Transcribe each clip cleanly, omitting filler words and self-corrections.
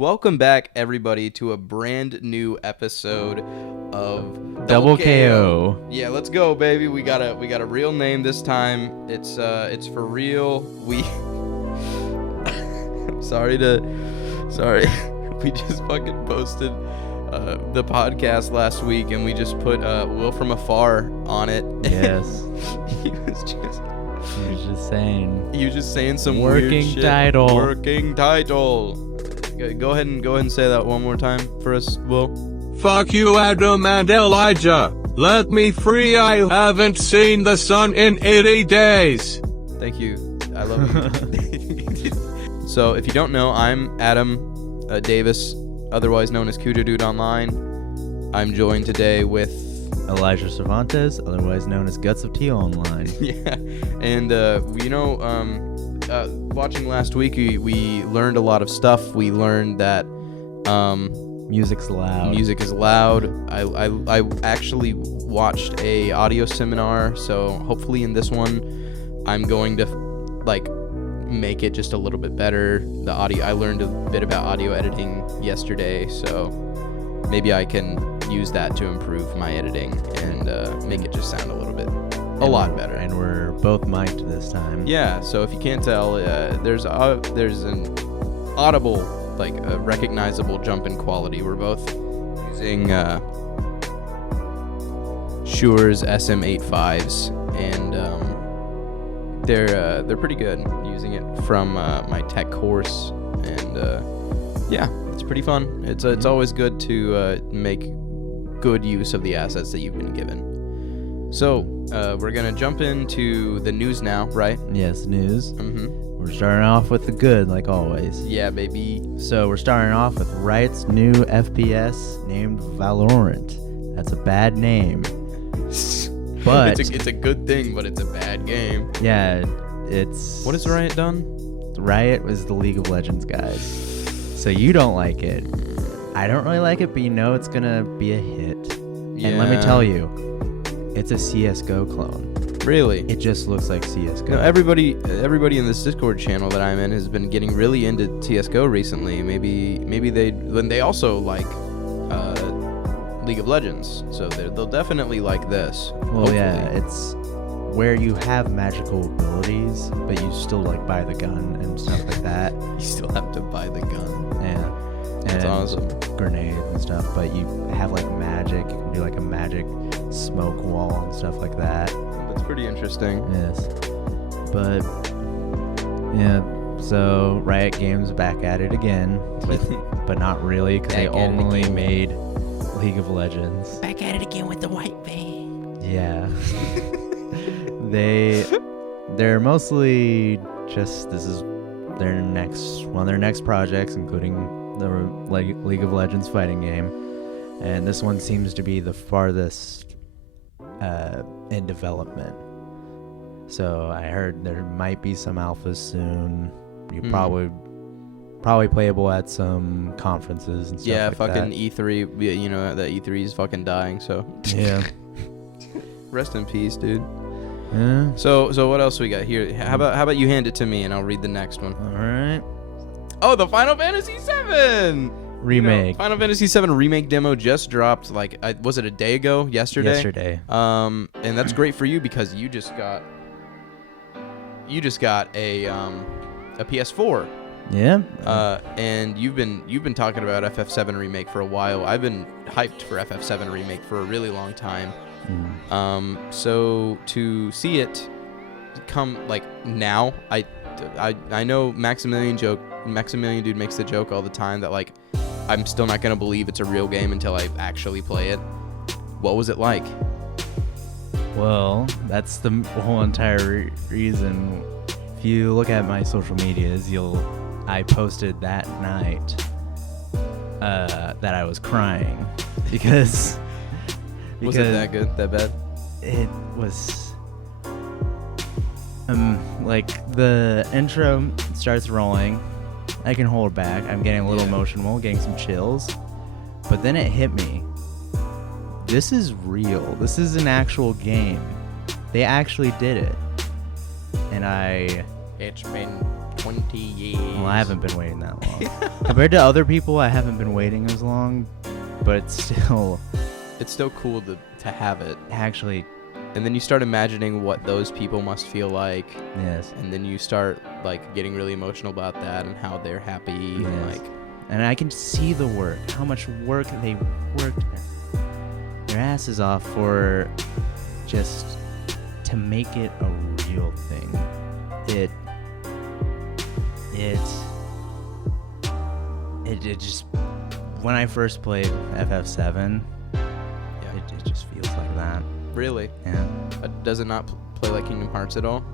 Welcome back, everybody, to a brand new episode of Double KO. Yeah, let's go, baby. We got a real name this time. It's for real. Sorry. We just fucking posted the podcast last week, and we just put Will from Afar on it. Yes. He was just saying some working weird shit. title. Working title. Go ahead and say that one more time for us, Will. Fuck you, Adam and Elijah. Let me free. I haven't seen the sun in 80 days. Thank you. I love you. So, if you don't know, I'm Adam Davis, otherwise known as Cujo Dude Online. I'm joined today with Elijah Cervantes, otherwise known as Guts of Tea Online. Yeah, and watching last week, we learned a lot of stuff. We learned that music's loud. Music is loud. I actually watched a audio seminar, so hopefully in this one, I'm going to make it just a little bit better. The audio. I learned a bit about audio editing yesterday, so maybe I can use that to improve my editing and make it just sound a lot better. And we're both mic'd this time. Yeah, so if you can't tell, there's an audible, a recognizable jump in quality. We're both using Shure's SM85s, and they're pretty good. I'm using it from my tech course, and yeah, it's pretty fun. It's always good to make good use of the assets that you've been given. So, we're going to jump into the news now, right? Yes, news. Mm-hmm. We're starting off with the good, like always. Yeah, baby. So we're starting off with Riot's new FPS named Valorant. That's a bad name. But it's a good thing, but it's a bad game. Yeah, it's... What has Riot done? Riot was the League of Legends guys. So you don't like it. I don't really like it, but you know it's going to be a hit. Yeah. And let me tell you, it's a CSGO clone. Really? It just looks like CSGO. No, everybody in this Discord channel that I'm in has been getting really into CSGO recently. Maybe they also like League of Legends, so they'll definitely like this. Well, hopefully. yeah, it's where you have magical abilities, but you still buy the gun and stuff like that. You still have to buy the gun. Yeah, That's and awesome. Grenades and stuff, but you have magic. You can do a magic smoke wall and stuff like that. That's pretty interesting. Yes, but yeah. So Riot Games back at it again, but not really, because they only made League of Legends. Back at it again with the white van. Yeah. They're mostly just, this is one of their next projects, including the League of Legends fighting game, and this one seems to be the farthest in development. So I heard there might be some alphas soon. You probably playable at some conferences and stuff. Yeah, like fucking that. E3. You know that E3 is fucking dying. So Yeah. rest in peace, dude. Yeah. So what else we got here? How about you hand it to me and I'll read the next one. All right. Oh, the Final Fantasy VII Remake. Final Fantasy VII remake demo just dropped. Was it a day ago? Yesterday. And that's great for you because you just got a PS4. Yeah. And you've been talking about FF7 remake for a while. I've been hyped for FF7 remake for a really long time. So to see it come now, I know Maximilian Dude makes the joke all the time that I'm still not gonna believe it's a real game until I actually play it. What was it like? Well, that's the whole entire reason. If you look at my social medias, I posted that night that I was crying because Was it that good? That bad? it was the intro starts rolling. I can hold back. I'm getting a little emotional, getting some chills, but then it hit me. This is real. This is an actual game. They actually did it. And It's been 20 years. Well, I haven't been waiting that long. Compared to other people, I haven't been waiting as long, but it's still cool to have it. actually, And then you start imagining what those people must feel like. yes. And then you start like getting really emotional about that and how they're happy. And, Yes. like, And I can see the work, how much work they worked their asses off for just to make it a real thing. It just, when I first played FF7, yeah. it just feels like that. Really? Yeah. Does it not play like Kingdom Hearts at all?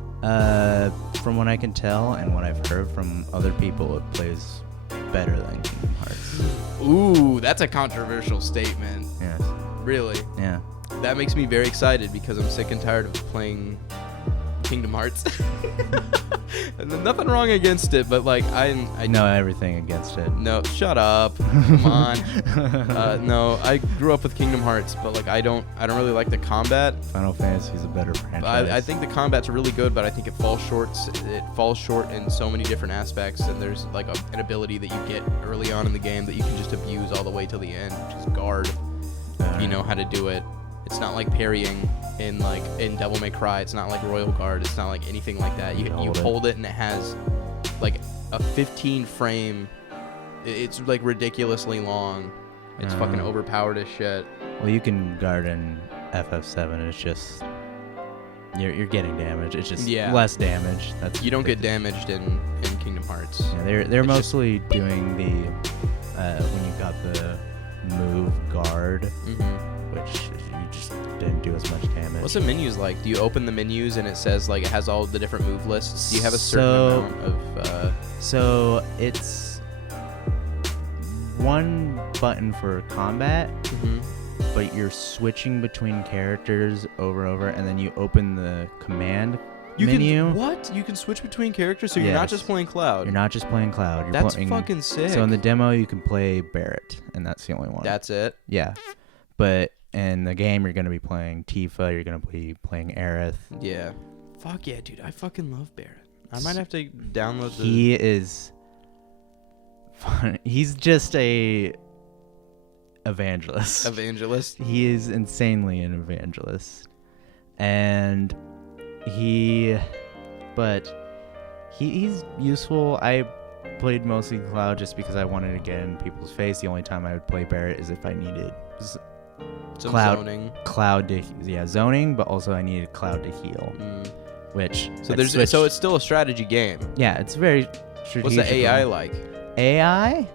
From what I can tell and what I've heard from other people, it plays better than Kingdom Hearts. Ooh, that's a controversial statement. Yes. Really? Yeah. That makes me very excited because I'm sick and tired of playing Kingdom Hearts. And there's nothing wrong against it, but like I know everything against it. No, shut up. Come on. No, I grew up with Kingdom Hearts, but like I don't really like the combat. Final Fantasy is a better franchise. I think the combat's really good, but I think it falls short. It falls short in so many different aspects, and there's like an ability that you get early on in the game that you can just abuse all the way till the end, which is guard. If you know how to do it. It's not like parrying in Devil May Cry. It's not like Royal Guard. It's not like anything like that. You hold it and it has like a 15 frame. It's like ridiculously long. It's fucking overpowered as shit. Well, you can guard in FF7. It's just you're getting damage. It's just less damage. You don't get damaged in Kingdom Hearts. Yeah, they're mostly doing the when you got the move guard, which you just didn't do as much damage. What's the menus like? Do you open the menus and it says like it has all the different move lists? Do you have a certain amount of? So it's one button for combat, but you're switching between characters over and over, and then you open the command menu. You can switch between characters, so you're not just playing Cloud. You're not just playing Cloud. That's fucking sick. So in the demo, you can play Barrett, and that's the only one. That's it? Yeah. But in the game, you're going to be playing Tifa. You're going to be playing Aerith. Yeah. Fuck yeah, dude. I fucking love Barrett. I might have to download the... He is fun. He's just a evangelist. He is insanely an evangelist. And he's useful. I played mostly Cloud just because I wanted to get in people's face. The only time I would play Barrett is if I needed some zoning, but also I needed Cloud to heal. So it's still a strategy game. Yeah, it's very strategic. What's the AI like? AI?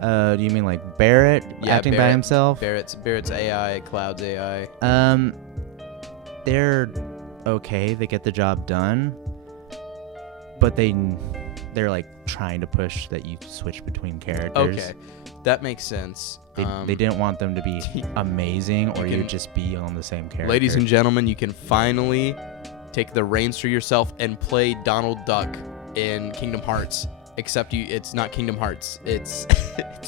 Do you mean like Barrett acting by himself? Barrett's AI, Cloud's AI. They're okay. They get the job done, but they're like trying to push that you switch between characters. Okay, that makes sense. They didn't want them to be amazing, or you'd just be on the same character. Ladies and gentlemen, you can finally take the reins for yourself and play Donald Duck in Kingdom Hearts. Except it's not Kingdom Hearts. It's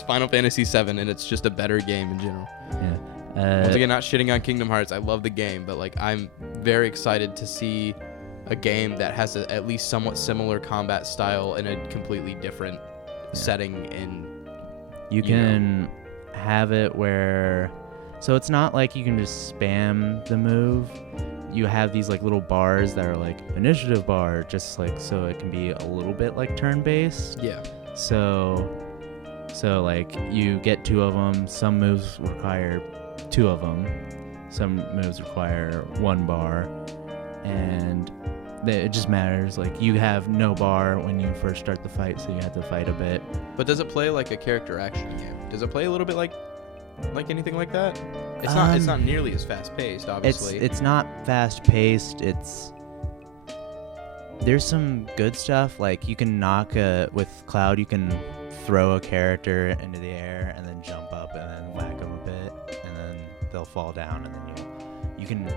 Final Fantasy VII, and it's just a better game in general. Yeah. Once again, not shitting on Kingdom Hearts. I love the game, but like I'm very excited to see a game that has at least somewhat similar combat style in a completely different setting. And you can have it where, so it's not like you can just spam the move. You have these like little bars that are like initiative bar, just like so it can be a little bit like turn-based. Yeah. So like you get 2 of them. Some moves require 2 of them. Some moves require 1 bar, and it just matters. Like you have no bar when you first start the fight, so you have to fight a bit. But does it play like a character action game? Does it play a little bit like anything like that? It's not nearly as fast paced, obviously. It's not fast paced. There's some good stuff. Like you can with Cloud, you can throw a character into the air and then jump up and then whack them a bit, and then they'll fall down, and then you can.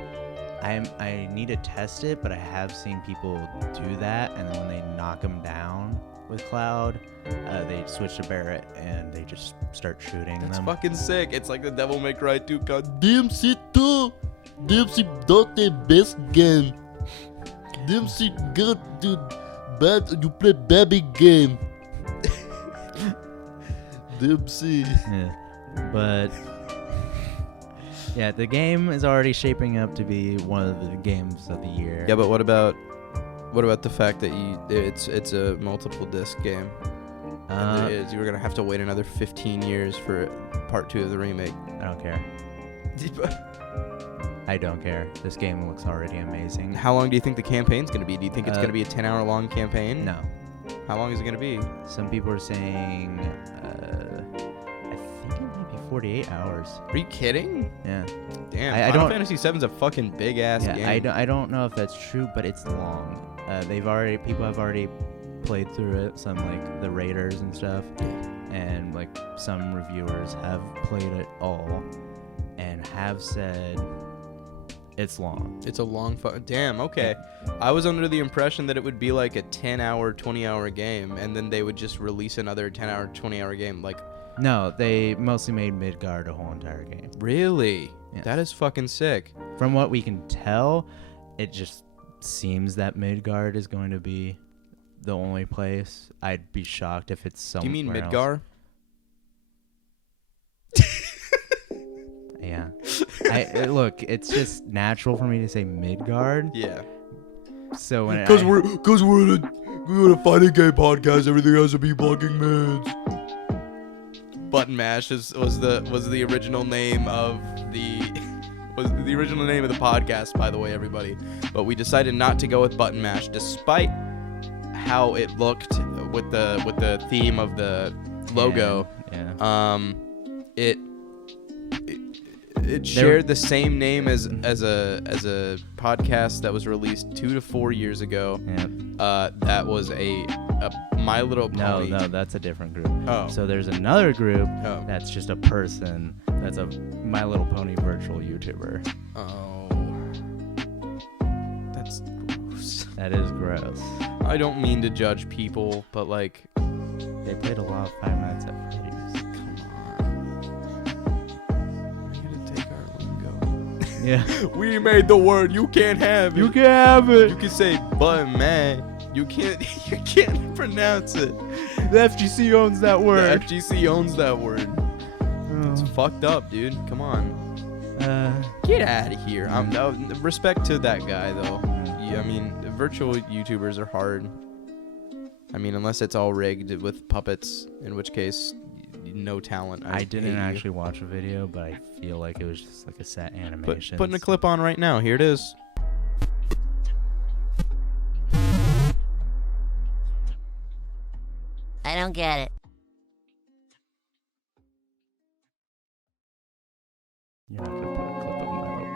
I need to test it, but I have seen people do that, and then when they knock them down with Cloud, they switch to Barrett and they just start shooting them. That's fucking sick. It's like the Devil May Cry 2 called DMC2. DMC not the best game. DMC good, dude. play baby game. Dipsy. Yeah. But yeah, the game is already shaping up to be one of the games of the year. Yeah, but what about the fact that it's a multiple disc game? And you were gonna have to wait another 15 years for part 2 of the remake. I don't care. I don't care. This game looks already amazing. How long do you think the campaign's gonna be? Do you think it's gonna be a 10-hour long campaign? No. How long is it gonna be? Some people are saying, I think it might be 48 hours. Are you kidding? Yeah. Damn. I Final don't- Fantasy VII's a fucking big ass game. I don't know if that's true, but it's long. People have already played through it. Some like the Raiders and stuff, and like some reviewers have played it all, and have said it's long. It's a long damn, okay. I was under the impression that it would be like a 10-hour, 20-hour game, and then they would just release another 10-hour, 20-hour game. Like, No, they mostly made Midgard a whole entire game. really? Yes. That is fucking sick. From what we can tell, it just seems that Midgard is going to be the only place. I'd be shocked if it's somewhere Do you mean else. Midgar? Yeah. Look, it's just natural for me to say Midgard. Yeah. So when Because we're in a fighting game podcast, everything has to be blocking mids. Button Mash was the original name of the podcast, by the way, everybody. But we decided not to go with Button Mash, despite how it looked with the theme of the logo. Yeah. It shared the same name as a podcast that was released 2 to 4 years ago. Yeah. That was a My Little Pony. No, that's a different group. Oh. So there's another group Oh. that's just a person that's a My Little Pony virtual YouTuber. Oh. That's gross. That is gross. I don't mean to judge people, but like, They played a lot of 5 Nights at Freddy's. come on. We gotta take our lingo. Yeah. We made the word. You can't have it. You can have it. You can say "but man." You can't pronounce it. The FGC owns that The word. FGC owns that word. It's fucked up, dude. Come on. Get out of here. No, respect to that guy, though. I mean, virtual YouTubers are hard. I mean, unless it's all rigged with puppets, in which case, no talent. I didn't actually watch a video, but I feel like it was just like a set animation. Putting a clip on right now. Here it is. I don't get it. You're not gonna put a clip of My Little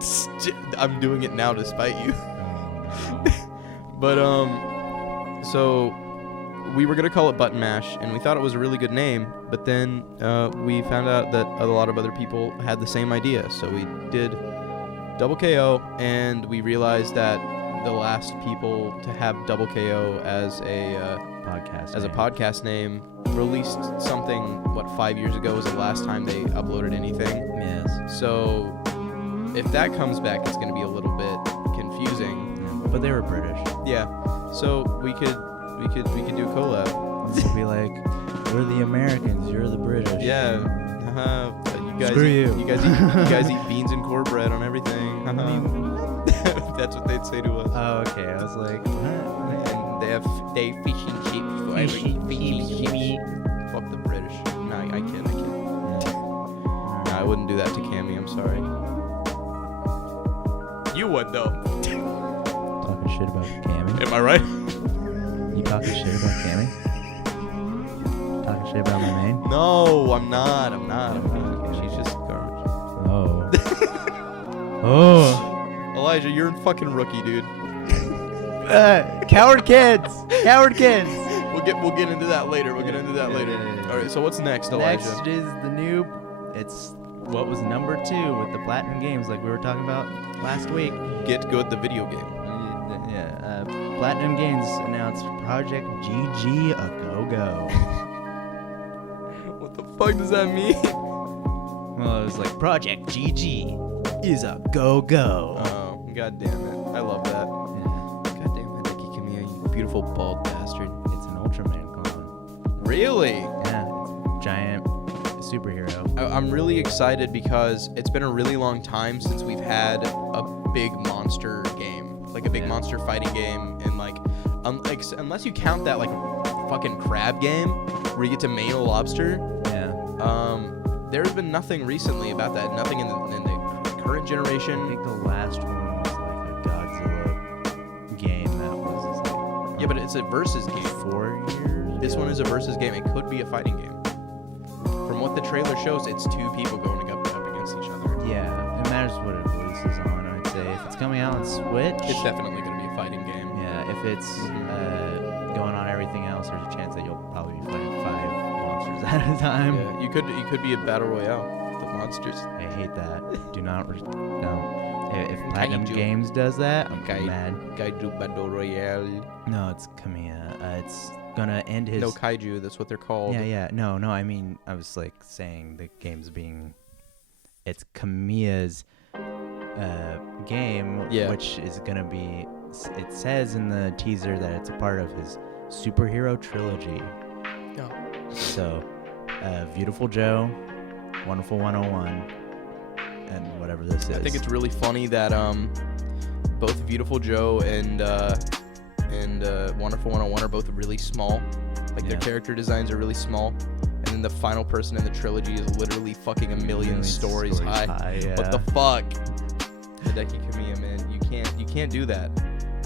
Pony. I'm doing it now to spite you. Oh, But so we were gonna call it Button Mash, and we thought it was a really good name. But then we found out that a lot of other people had the same idea. So we did Double KO, and we realized that the last people to have Double KO as a podcast name released something. 5 years ago was the last time they uploaded anything. Yes. So if that comes back, it's gonna be a little bit confusing. Yeah, but they were British. Yeah, so we could do a collab. Let's be like, we're the Americans, you're the British. Yeah, Screw you. You guys eat beans and cornbread on everything. That's what they'd say to us. Oh, okay. I was like, what? And they fish and chips for every fish and chips. Fuck the British. No, I kid. No, I wouldn't do that to Cammy. I'm sorry. You would though. Talking shit about Cammy. Am I right? You talking shit about Cammy? Talking shit about my main? No, I'm not. She's just garbage. Oh. Oh. Elijah, you're a fucking rookie, dude. Coward kids. Coward kids. We'll get into that later. We'll get into that later. Yeah. All right. So what's next, Elijah? Next is the new. It's what was number 2 with the Platinum Games, like we were talking about last week. Get Good, the video game. Yeah. Platinum Games announced Project GG a Go-Go. What the fuck does that mean? Well, it was like Project GG is a Go-Go. Oh, god damn it. I love that. Yeah. God damn it, Hideki Kamiya, you beautiful bald bastard. It's an Ultraman clone. Really? Yeah, it's a giant superhero. I'm really excited because it's been a really long time since we've had a big monster game, like a big monster fighting game, and like unless you count that like fucking crab game where you get to main a lobster. Yeah. There's been nothing recently about that. Nothing in the current I generation. think the last one was like a Godzilla game that was like Yeah, but it's a versus game. 4 years. This one is a versus game. It could be a fighting game. From what the trailer shows, it's two people going up against each other. Yeah, it matters what it releases on. I'd say if it's coming out on Switch, It's definitely going to be a fighting game. yeah. If it's going on everything else, there's a chance that you'll probably be fighting 5 monsters at a time. Yeah, you could be a battle royale with the monsters. I hate that. Do not. No. If Platinum Kaiju. Games does that, I'm mad. Kaiju battle royale. No, it's Kamiya. It's gonna end his. No, kaiju. That's what they're called. Yeah. No. I mean, I was like saying the game's being. It's Kamiya's game, Yeah. which is gonna be. It says in the teaser that it's a part of his superhero trilogy. Oh. So, Beautiful Joe, Wonderful 101, and whatever this is. I think it's really funny that both Beautiful Joe and Wonderful 101 are both really small. Like their Yeah. character designs are really small. And then the final person in the trilogy is literally fucking a million stories high. Yeah. What the fuck? Hideki Kamiya, man. You can't do that.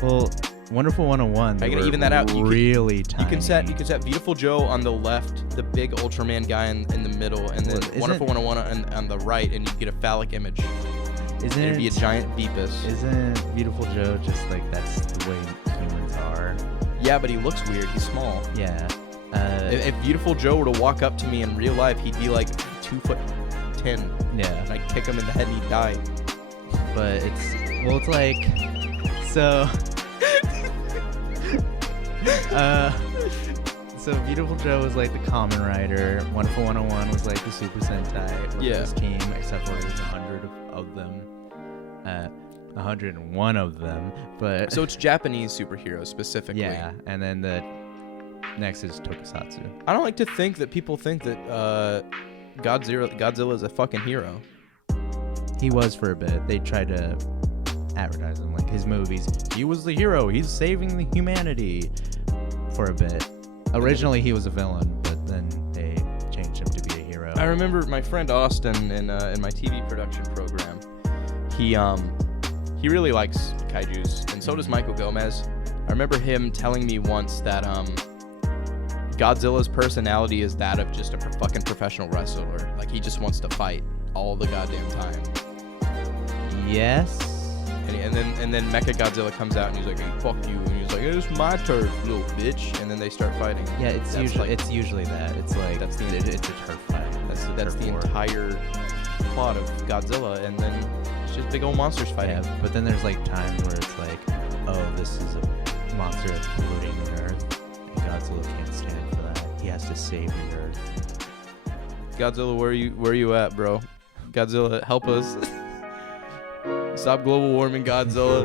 Well, Wonderful 101. I gotta were even that out. Really tiny. You can set Beautiful Joe on the left, the big Ultraman guy in the middle, and then Well, Wonderful 101 on the right, and you get a phallic image. Isn't It'd be a giant Beepus. Isn't Beautiful Joe just like that's the way humans are? Yeah, but he looks weird. He's small. Yeah. If Beautiful Joe were to walk up to me in real life, he'd be like 2'10", and yeah. I'd kick him in the head and he'd die. But it's like so. So Beautiful Joe was like the Kamen Rider. Wonderful 101 was like the Super Sentai with Yeah. his team, except for there's 100 of them. 101 of them, but So it's Japanese superheroes specifically. yeah. And then the next is Tokusatsu. I don't like to think that people think that Godzilla is a fucking hero. He was for a bit. They tried to advertise him like his movies. He was the hero. He's saving the humanity for a bit. Originally, he was a villain, but then they changed him to be a hero. I remember my friend Austin in my TV production program. He really likes kaijus, and so does Michael Gomez. I remember him telling me once that Godzilla's personality is that of just a fucking professional wrestler. Like he just wants to fight all the goddamn time. Yes. And then Mechagodzilla comes out and he's like, "Hey, fuck you," and he's like, "It's my turf, little bitch," and then they start fighting. Yeah, it's usually that. It's like That's the it's a turf fight. That's the war. entire plot of Godzilla, and then it's just big old monsters fighting. Yeah, but then there's like times where it's like, oh, this is a monster that's polluting the earth, and Godzilla can't stand for that. He has to save the earth. Godzilla, where you at, bro? Godzilla, help us. Stop global warming, Godzilla.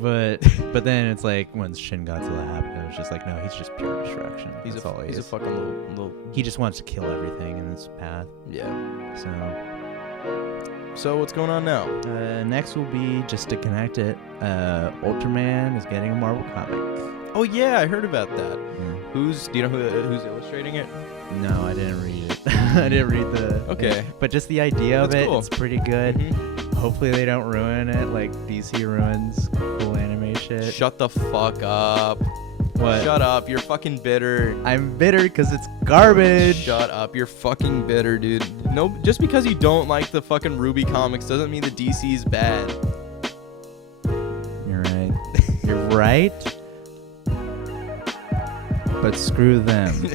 But then it's like when Shin Godzilla happened, it was just like, no, he's just pure destruction. He's That's all he a is. fucking little. He just wants to kill everything in this path. Yeah. So what's going on now? next will be just to connect it. Ultraman is getting a Marvel comic. Oh yeah, I heard about that. Mm. Do you know who's illustrating it? No, I didn't read it. I didn't read the. Okay. But just the idea of That's it, cool. it's pretty good. Mhm. Hopefully they don't ruin it like DC ruins cool anime shit. Shut the fuck up. What? Shut up. You're fucking bitter. I'm bitter because it's garbage. Shut up. You're fucking bitter, dude. No, just because you don't like the fucking Ruby comics doesn't mean the DC's bad. You're right. You're right. But screw them.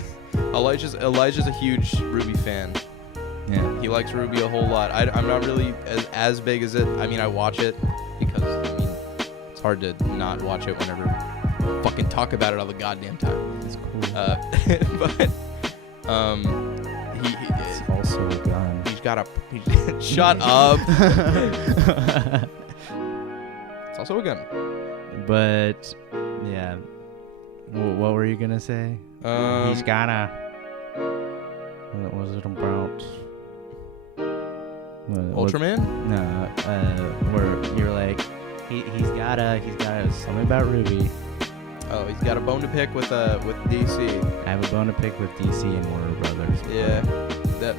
Elijah's a huge Ruby fan. Yeah. He likes Ruby a whole lot. I'm not really as big as it. I mean, I watch it because, I mean, it's hard to not watch it whenever we fucking talk about it all the goddamn time. It's cool. But, It's also a gun. he's got a... Shut up. It's also a gun. But, yeah. What were you gonna say? He's gotta. What was it about? Ultraman? No, where you were like, he's gotta something about Ruby. Oh, he's got a bone to pick with DC. I have a bone to pick with DC and Warner Brothers. Yeah,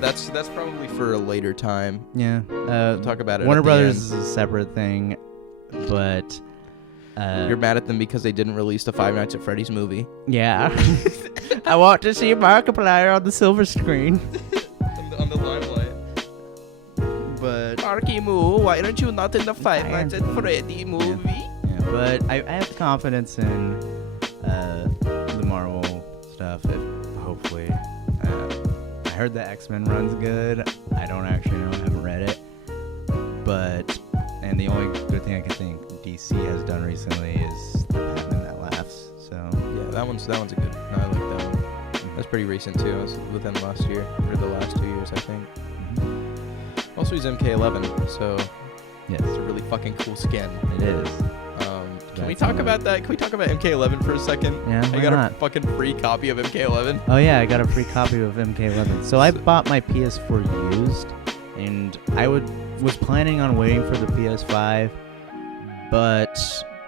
that's probably for a later time. Yeah. We'll talk about it. Warner at the Brothers end. is a separate thing, but You're mad at them because they didn't release the Five Nights at Freddy's movie. yeah. I want to see Markiplier on the silver screen. on the limelight. But Marky Moo, why aren't you not in the Five Nights at Freddy movie? yeah, but I have confidence in the Marvel stuff. Hopefully, I heard the X-Men run's good. I don't actually know. I haven't read it. And the only good thing I can think DC has done recently is the Batman That Laughs. So Yeah, that one's a good. No, I like that one. That's pretty recent too. It was within last year or the last 2 years, I think. Also, he's MK11, so yes, it's a really fucking cool skin. it is. Can we That's talk about that? Can we talk about MK11 for a second? Yeah, I why got not? a fucking free copy of MK11. Oh yeah, I got a free copy of MK11. So I bought my PS4 used, and I was planning on waiting for the PS5, but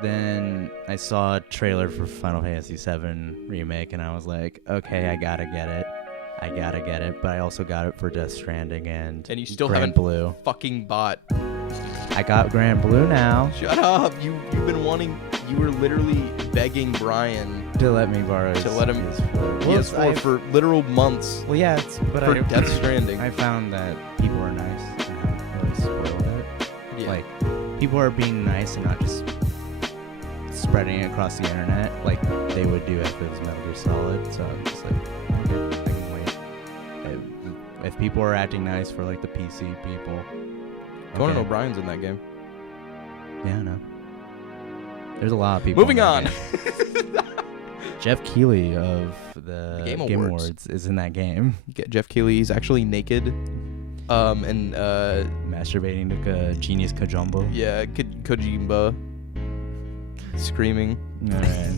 then I saw a trailer for Final Fantasy VII Remake, and I was like, okay, I gotta get it. But I also got it for Death Stranding and And you still Grand haven't Blue. fucking bought. I got Grand Blue now Shut up! You've been wanting. You were literally begging Brian to let me borrow his to let him PS4. PS4 for literal months Well, yeah, but for Death Stranding. I found that people are nice and haven't really spoiled it. Yeah. Like, people are being nice and not just spreading it across the internet like they would do if it was Metal Gear Solid. So I'm just like, okay, I can wait. If people are acting nice for like the PC people, Conan okay. O'Brien's in that game. Yeah, I know. There's a lot of people. Moving in on. that game. Jeff Keighley of the Game Game Awards. Awards is in that game. Jeff Keighley, he's actually naked. And Masturbating to Genius Kajumbo. yeah, Kojimba screaming. Alright.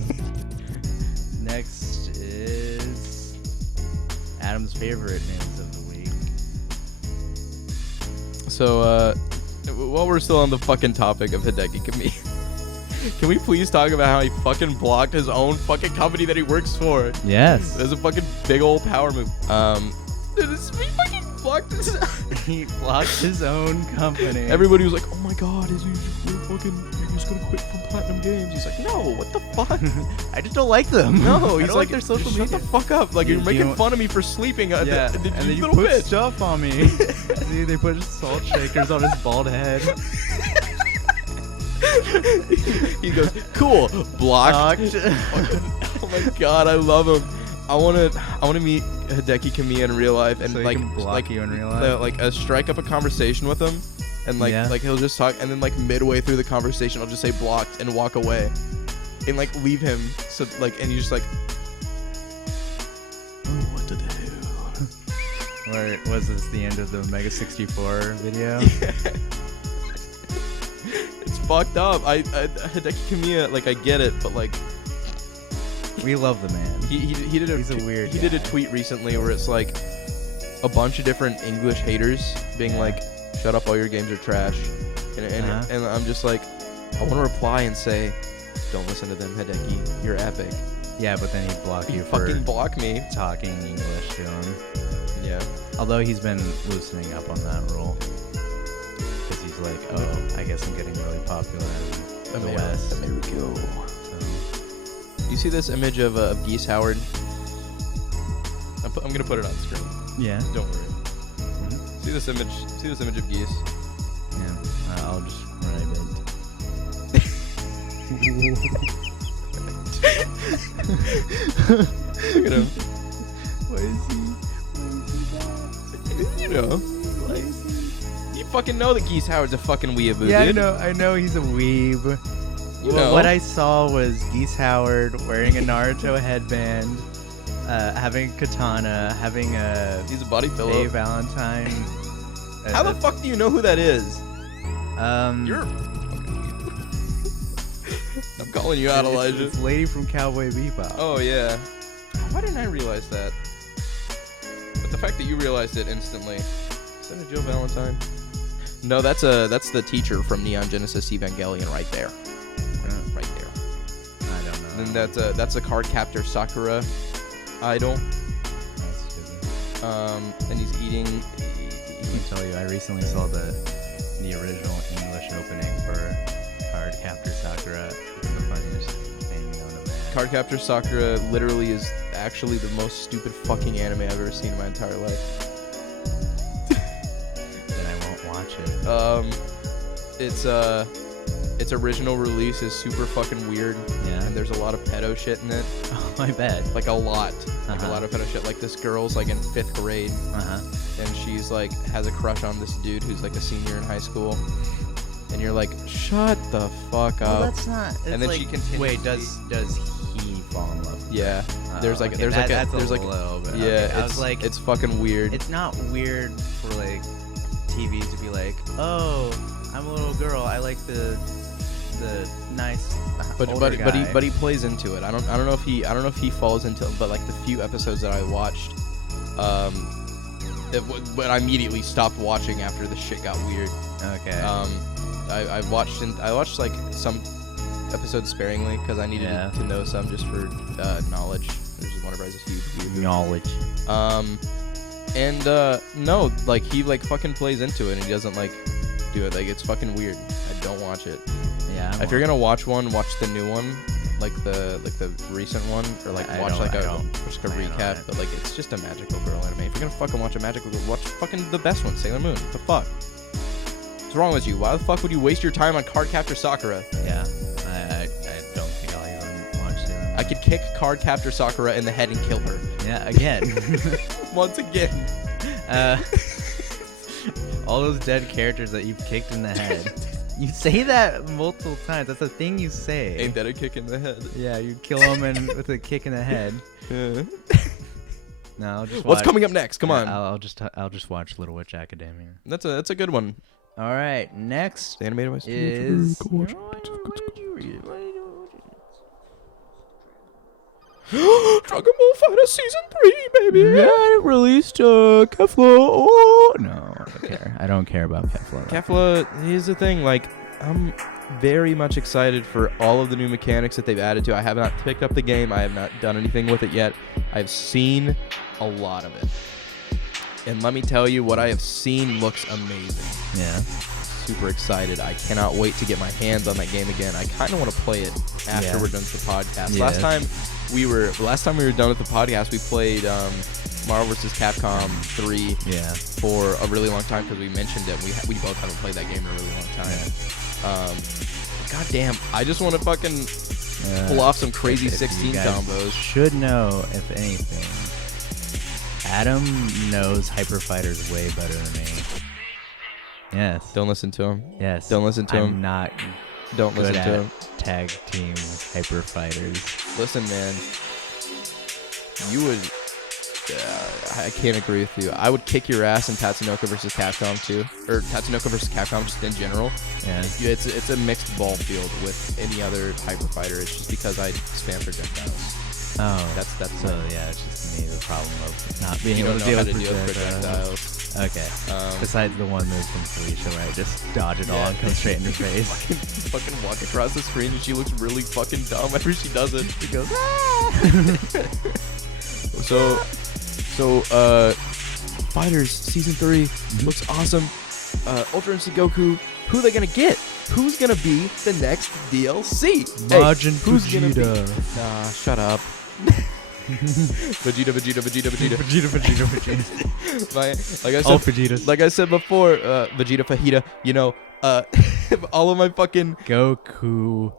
Next is Adam's favorite news of the week. So, while we're still on the fucking topic of Hideki Kamiya, can we please talk about how he fucking blocked his own fucking company that he works for? Yes. There's a fucking big old power move. Dude, he fucking blocked his. He blocked his own company. Everybody was like, "Oh my god, he's gonna quit from Platinum Games." He's like, "No, what the fuck? I just don't like them. No." I He's don't like, their social "Shut media. the fuck up! Like you're You making don't- fun of me for sleeping." Yeah, and then you little put bitch. stuff on me. See, they put salt shakers on his bald head. He goes, "Cool, blocked." Blocked. Oh my god, I love him. I wanna meet Hideki Kamiya in real life and So he like can block like you in real life? Strike up a conversation with him, and like Yeah. like he'll just talk, and then like midway through the conversation, I'll just say blocked and walk away, and like leave him. So like, and you just like, oh, what to do? Or was this the end of the Mega 64 video? It's fucked up. Hideki Kamiya, like I get it, but like We love the man. he did a He's a weird he did a guy. tweet recently where it's like a bunch of different English haters being like, "Shut up, all your games are trash," and I'm just like, I want to reply and say, "Don't listen to them, Hideki. You're epic." Yeah, but then he'd block You you for fucking block me. talking English to him. Yeah. Although he's been loosening up on that rule. Because he's like, oh, I guess I'm getting really popular in the West. America. So, You see this image of Geese Howard? I'm gonna put it on the screen. yeah. Don't worry. Mhm. See this image of Geese. Yeah. I'll just write it. Look at him. What is he? You know. Like, you fucking know that Geese Howard's a fucking weeaboo, Yeah, dude. I know he's a weeb. You Well, know. what I saw was Geese Howard wearing a Naruto headband, having a katana, having a He's a body Faye pillow. Valentine. How the fuck do you know who that is? Um, You're. I'm calling you out, Elijah. It's lady from Cowboy Bebop. Oh yeah. Why didn't I realize that? But the fact that you realized it instantly. Is that a Jill Valentine? No, that's the teacher from Neon Genesis Evangelion right there. Right there. I don't know. And that's a card captor Sakura idol. That's stupid. And he's eating. I can tell you, I recently saw the original English opening for Card Captor Sakura. It's the funniest thing known to man. Card captor Sakura literally is actually the most stupid fucking anime I've ever seen in my entire life. Then I won't watch it. Its original release is super fucking weird. Yeah. And there's a lot of pedo shit in it. Oh, I bet. Like a lot. Like a Uh-huh. lot of pedo shit. Like this girl's like in 5th grade. Uh-huh. And she's like has a crush on this dude who's like a senior in high school. And you're like, shut the fuck up. Well, that's not. It's And then like, she continues. Wait, does he fall in love with her? Yeah. There's like okay, there's that's like a little bit. yeah. Okay. I It's was like, it's fucking weird. it's not weird for like TV to be like, oh, I'm a little girl. I like the nice But older guy. he plays into it. I don't know if he falls into it, but like the few episodes that I watched, but I immediately stopped watching after the shit got weird. Okay. I watched like some episodes sparingly because I needed Yeah. to know some just for knowledge. This is one of Bryce's huge Weaboo. Knowledge. And no, like he like fucking plays into it and he doesn't like do it. Like it's fucking weird. I don't watch it. Yeah. If you're gonna watch one, watch the new one, like the recent one, or like I watch don't- like I a don't just a plan on recap. it. But like it's just a magical girl anime. If you're gonna fucking watch a magical girl, watch fucking the best one, Sailor Moon. What the fuck? What's wrong with you? Why the fuck would you waste your time on Card Captor Sakura? Yeah. I don't think I'll even watch it. I could kick Card Captor Sakura in the head and kill her. Yeah. Again. Once again. All those dead characters that you've kicked in the head. You say that multiple times. That's a thing you say. Ain't that a kick in the head? Yeah, you kill them with a kick in the head. Yeah. No, I'll just What's watch- coming up next? Come Yeah, on. I'll just watch Little Witch Academia. That's a good one. All right, next The animated by is. Dragon Ball Fighter Season 3, baby. Yeah, it released Kefla. Oh no, I don't care. I don't care about Kefla. Kefla, here's the thing, like, I'm very much excited for all of the new mechanics that they've added to. I have not picked up the game. I have not done anything with it yet. I've seen a lot of it. And let me tell you, what I have seen looks amazing. Yeah. Super excited. I cannot wait to get my hands on that game again. I kind of want to play it after Yeah. we're done with the podcast. Yeah. Last time we were done with the podcast, we played Marvel vs. Capcom 3 Yeah. for a really long time because we mentioned it. We both haven't played that game in a really long time. God damn, I just want to fucking pull off some crazy if you 16 guys combos. Should know, if anything, Adam knows Hyper Fighters way better than me. Yes. Don't listen to him. Yes. Don't listen to I'm him. not Don't good listen to at him. tag team Hyper Fighters. Listen, man. You would. I can't agree with you. I would kick your ass in Tatsunoko vs. Capcom too, or Tatsunoko vs. Capcom just in general. Yeah. It's a mixed ball field with any other hyper fighter. It's just because I spam projectiles. Oh. That's So yeah, it's just me the problem of not being you able don't to know how deal to with deal with projectiles. projectiles. Okay. Um, Besides the one move from Felicia where I just dodge it all Yeah. and come straight in her face. fucking walk across the screen and she looks really fucking dumb after she does it. She goes, So, Fighters Season 3 looks awesome. Ultra Instinct Goku, who they gonna get? Who's gonna be the next DLC? Majin who's gonna be? Vegeta. Nah, shut up. Vegeta. Vegeta. Like I All said, Vegetas. like I said before, Vegeta Fajita, you know, all of my fucking Goku.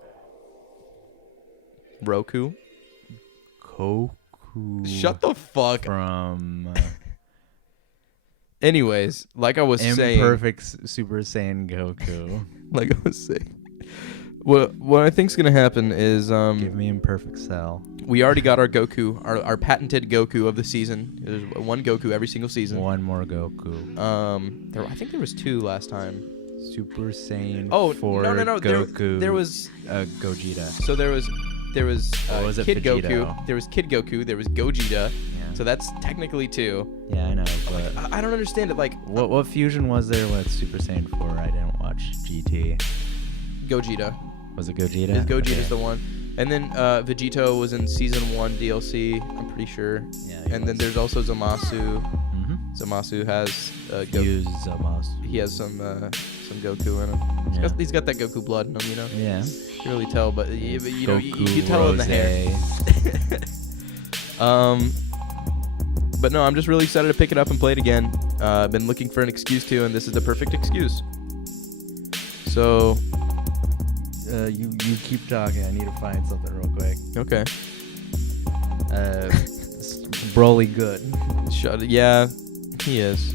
Roku. Goku. Shut the fuck. From Anyways, like I was saying, Imperfect Super Saiyan Goku. like I was saying, what I think's gonna happen is Give me Imperfect Cell. we already got our Goku, our patented Goku of the season. There's one Goku every single season. One more Goku. I think there was two last time. Super Saiyan Oh, 4 no. Goku. There was Gogeta. so there was What was it, Kid Vegito? Goku. There was Kid Goku. There was Gogeta. Yeah. So that's technically 2. Yeah, I know. But I don't understand it. Like what fusion was there with Super Saiyan 4? I didn't watch GT. Gogeta. Was it Gogeta? Gogeta's Okay. the one. And then Vegito was in Season 1 DLC, I'm pretty sure. Yeah. And then there's also Zamasu. Mm-hmm. Zamasu has Goku. Zamasu. He has some Goku in him. He's got that Goku blood in him, you know? Yeah. You can really tell, but you Goku can tell in the hair. But no, I'm just really excited to pick it up and play it again. I've been looking for an excuse to, and this is the perfect excuse. So, You keep talking. I need to find something real quick. okay. Broly good. Yeah, he is.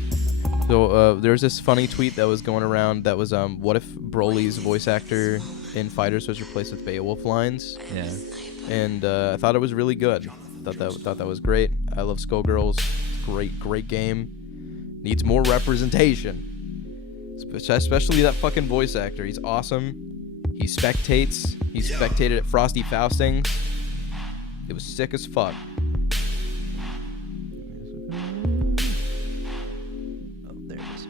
So there's this funny tweet that was going around that was what if Broly's voice actor in Fighters was replaced with Beowulf lines? Yeah. And I thought it was really good. Thought that was great. I love Skullgirls. Great game. Needs more representation, especially that fucking voice actor. He's awesome. He spectates. He spectated at Frosty Faustings. It was sick as fuck. Oh, there it is.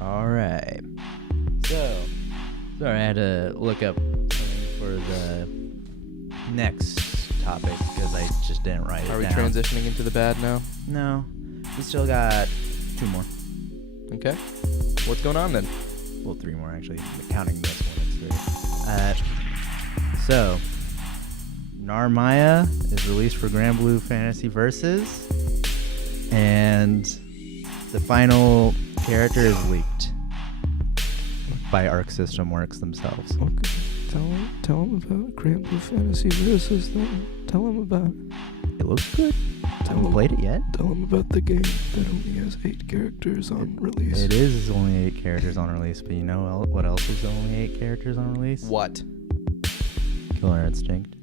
All right. So, sorry, I had to look up something for the next topic because I just didn't write it Are we down. transitioning into the bad now? No, we still got 2 more. Okay. What's going on then? Well, 3 more actually. Counting this one, it's 3. So, Narmaya is released for Grand Blue Fantasy Versus, and the final character is leaked by Arc System Works themselves. Okay. Tell him about Grand Blue Fantasy Versus then. Tell him about it. It looks good. Haven't played it yet. Tell him about the game that only has 8 characters on release. It is only 8 characters on release, but you know what else is only 8 characters on release? What? Killer Instinct.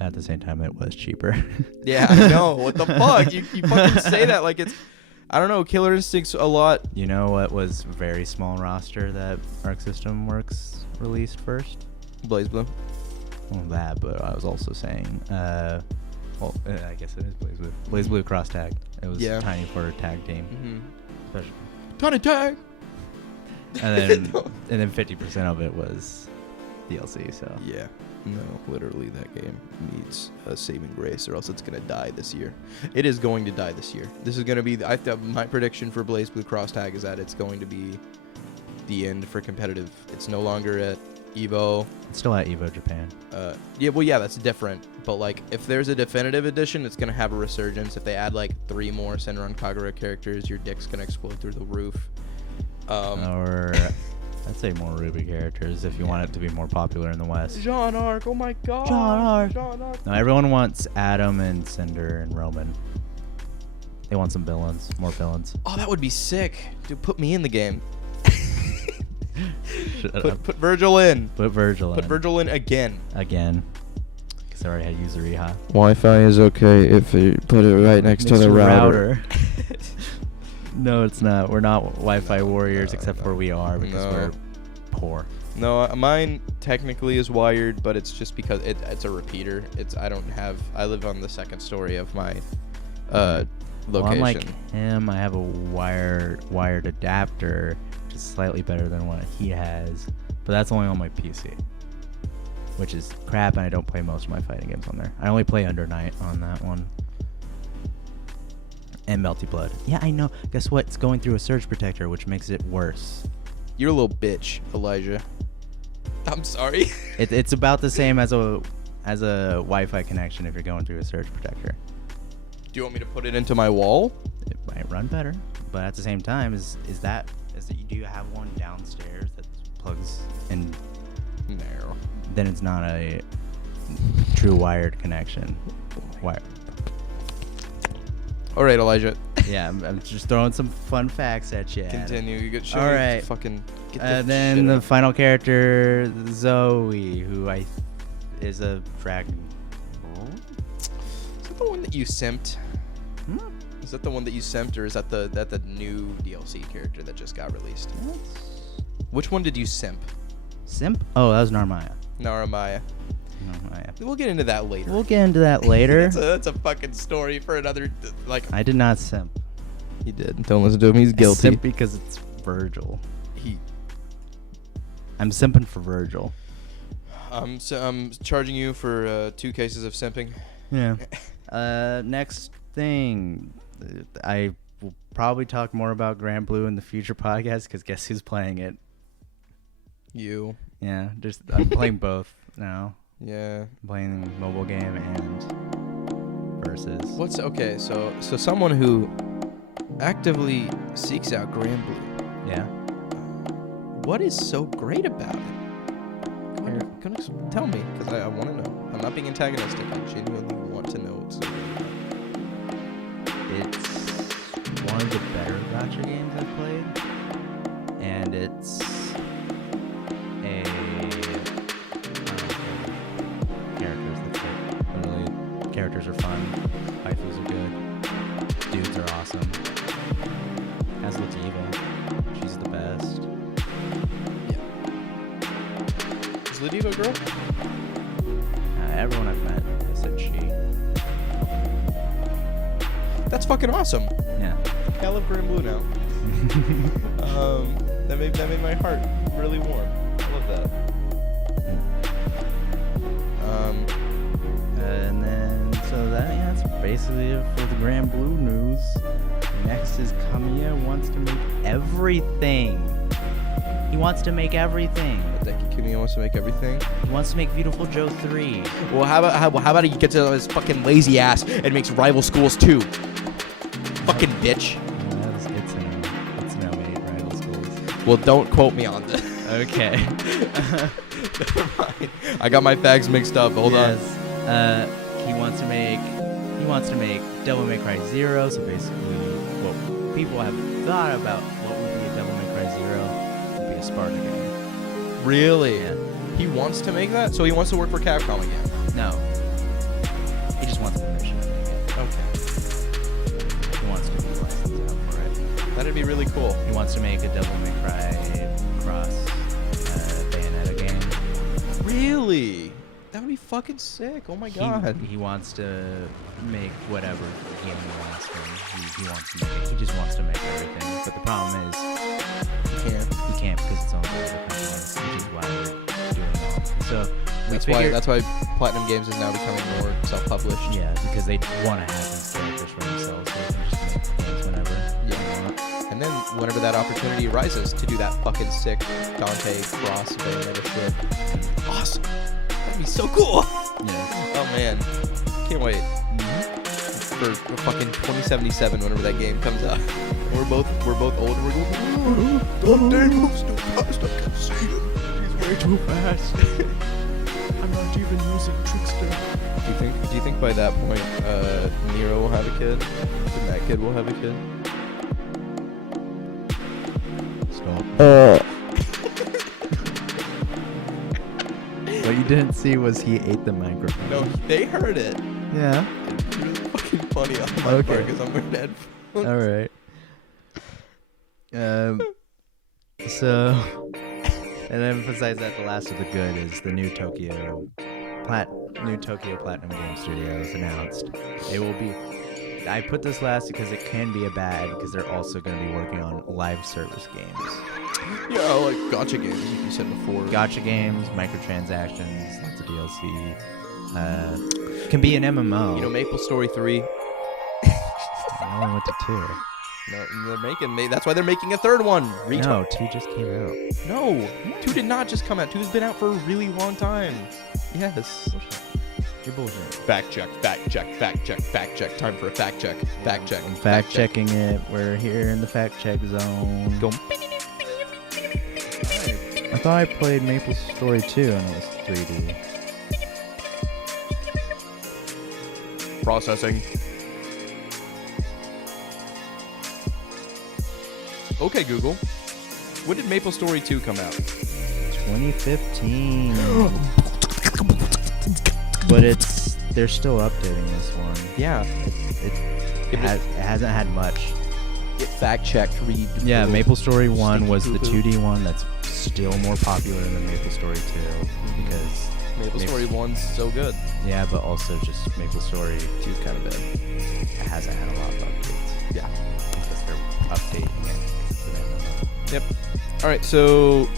At the same time, it was cheaper. Yeah, I know. What the fuck? You fucking say that like it's... I don't know. Killer Instinct's a lot... You know what was very small roster that Arc System Works released first? Blaze Blue. Well, that, but I was also saying, I guess it is Blaze Blue. Blaze Blue cross tag. It was Yeah. tiny for a tag team. Mm-hmm. Special. Tony Tag! And then 50% of it was DLC. So Yeah. No, literally that game needs a saving grace or else it's going to die this year. It is going to die this year. This is going to be... my prediction for Blaze Blue Cross Tag is that it's going to be the end for competitive. It's no longer at EVO. it's still at Evo Japan. Yeah, that's different. But like, if there's a definitive edition, it's gonna have a resurgence. If they add like 3 more Senran Kagura characters, your dick's gonna explode through the roof. Or I'd say more Ruby characters if you want it to be more popular in the West. Jean Arc, oh my god. Jean Arc. Jean Arc. No, everyone wants Adam and Cinder and Roman. They want some villains, more villains. Oh, that would be sick. Dude, put me in the game. Shut up. Put Virgil in. Put Virgil in. Put Virgil in again. Again. Because I already had Yuzuriha. Wi-Fi is okay if you put it right next to the router. No, it's not. We're not Wi-Fi warriors, except for we are because No. we're poor. No, mine technically is wired, but it's just because it's a repeater. I live on the 2nd story of my location. Well, unlike him, I have a wired adapter, which is slightly better than what he has, but that's only on my PC, which is crap, and I don't play most of my fighting games on there. I only play Under Night on that one. And Melty Blood. Yeah, I know. Guess what? It's going through a surge protector, which makes it worse. You're a little bitch, Elijah. I'm sorry. It's about the same as a Wi-Fi connection if you're going through a surge protector. Do you want me to put it into my wall? It might run better, but at the same time, do you have one downstairs that plugs in? No. Then it's not a true wired connection. Wire. All right, Elijah. Yeah, I'm just throwing some fun facts at you. Adam. Continue. You get All right. Fucking get And the then shit the out. final character, Zoe, who is a dragon. that the one that you simped? Is that the one that you simped, or is that the new DLC character that just got released? Which one did you simp? Simp? Oh, that was Narmaya. Naramaya. We'll get into that later. We'll get into that later. that's a fucking story for another. Like, I did not simp. he did. Don't listen to him. He's guilty. Simp because it's Virgil. I'm simping for Virgil. I'm charging you for 2 cases of simping. Yeah. Next thing, I will probably talk more about Grand Blue in the future podcast because guess who's playing it? You. Yeah, I'm playing both now. Yeah. I'm playing the mobile game and versus. Okay? So someone who actively seeks out Grand Blue. Yeah. What is so great about it? Tell me, because I want to know. I'm not being antagonistic. I genuinely want to know. So it's one of the better gacha games I've played, and it's characters. That's it. Literally, characters are fun. Waifus are good. Dudes are awesome. Has Latifa. She's the best. is Ladiva a girl? Everyone I've met has said she. That's fucking awesome. Yeah. I love Grand Blue now. That made my heart really warm. I love that. And then that's basically it for the Grand Blue news. Next is Kamiya wants to make everything. He wants to make everything. Kamiya wants to make everything. He wants to make Beautiful Joe 3. Well, how about he gets out of his fucking lazy ass and makes Rival Schools 2? Fucking bitch. It's now made Rival Schools. Well, don't quote me on this. Okay. Never mind. I got my fags mixed up. Hold on. He wants to make Devil May Cry 0. So basically, what people have thought about what would be a Devil May Cry 0 would be a Sparta game. Really? Yeah. He wants to make that? So he wants to work for Capcom again? No. He just wants permission to make it. Okay. He wants to be licensed out for it. That'd be really cool. He wants to make a Devil May Cry Cross Bayonetta game. Really? That would be fucking sick. Oh my god. He wants to make whatever game he wants to. He wants to make it. He just wants to make everything. But the problem is, he can't because it's owned by other companies, which is why we're doing it all. So that's why Platinum Games is now becoming more self-published. Yeah, because they want to have these characters for themselves, so they can just make games whenever. Yeah. And then whenever that opportunity arises to do that fucking sick Dante Cross Bayonetta shit, awesome. That'd be so cool. Yeah. Oh man, can't wait. For fucking 2077, whenever that game comes out. We're both old and we're going, Dante moves too fast, I can see him. He's way too fast. I'm not even using Trickster. Do you think by that point, Nero will have a kid? And that kid will have a kid? Stop. What you didn't see was he ate the microphone. No, they heard it. Yeah. It's really fucking funny on my part because I'm wearing headphones. All right. So, and emphasize that the last of the good is the new Tokyo Platinum Game Studios announced. It will be. I put this last because it can be a bad because they're also going to be working on live service games. Yeah, like gacha games, like you said before. Gacha games, microtransactions, lots of DLC. Can be an MMO. You know, Maple Story 3. I only went to 2. No, that's why they're making a third one. No, 2 just came out. No, 2 did not just come out. 2's been out for a really long time. Yes. You're bullshit. Fact check. Time for a fact check. Fact check. I'm fact checking it. We're here in the fact check zone. Go. I thought I played Maple Story 2 and it was 3D. Processing. Okay, Google. When did Maple Story 2 come out? 2015. But it's they're still updating this one. Yeah. It hasn't had much. Get fact checked. Read. Yeah, Maple Story 1 was the poo-poo. 2D one that's still more popular than Maple Story 2 because Maple Story 1's so good. yeah, but also just Maple Story 2 kind of bad. it hasn't had a lot of updates. Yeah. Because they're updating it. Yep. All right. So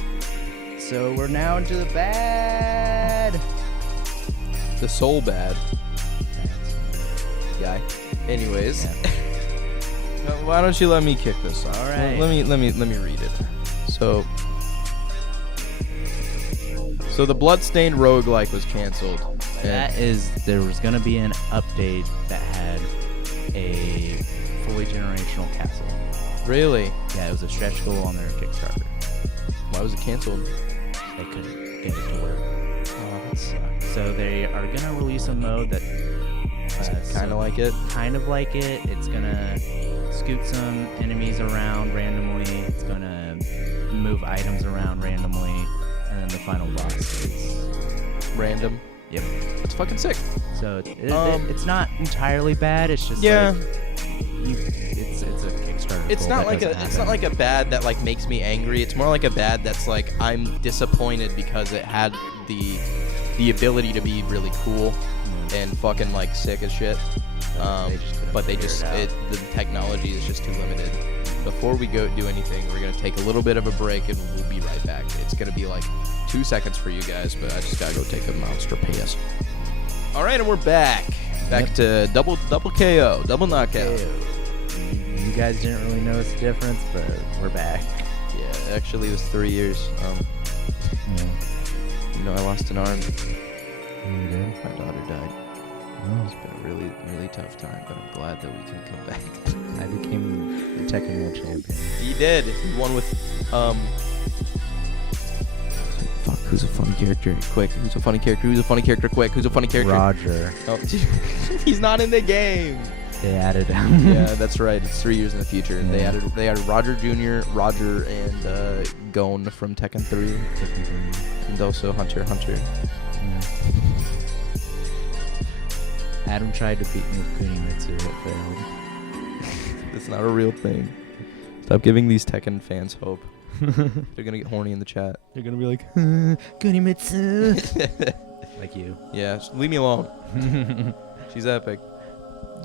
So we're now into the bad. the soul bad guy. Anyways. Yeah. Why don't you let me kick this off? All right. Let me read it. So the Bloodstained roguelike was canceled. There was going to be an update that had a fully generational castle. Really? Yeah, it was a stretch goal on their Kickstarter. Why was it canceled? They couldn't get it to work. Oh, that sucks. So they are going to release a mode that Kind of like it. kind of like it. It's going to scoot some enemies around randomly. It's going to move items around randomly. And then the final boss is Random. Yep. That's fucking sick. So it's not entirely bad. It's just Yeah. like it's a Kickstarter. It's goal not that like doesn't it's not happen. like a bad that like makes me angry. It's more like a bad that's like I'm disappointed because it had the ability to be really cool and fucking like sick as shit. But they just the technology is just too limited. Before we go do anything, we're gonna take a little bit of a break and we'll be right back. It's gonna be like 2 seconds for you guys, but I just gotta go take a monster piss. All right, and we're back. Back to double KO, double knockout. You guys didn't really notice the difference, but we're back. Yeah, actually it was 3 years. You know, I lost an arm. You did? My daughter died. It's been a really, really tough time, but I'm glad that we can come back. I became the Tekken World Champion. He did. He won with, Fuck, who's a funny character? Quick, who's a funny character? Who's a funny character? Quick, who's a funny character? Roger. Oh, he's not in the game. They added him. Yeah, that's right. It's 3 years in the future. Yeah. They added Roger Jr., Roger, and Gon from Tekken 3, and also Hunter. Yeah. Adam tried to beat me with Kunimitsu. It failed. It's not a real thing. Stop giving these Tekken fans hope. They're gonna get horny in the chat. They're gonna be like, Kunimitsu. Like you. Yeah, just leave me alone. She's epic.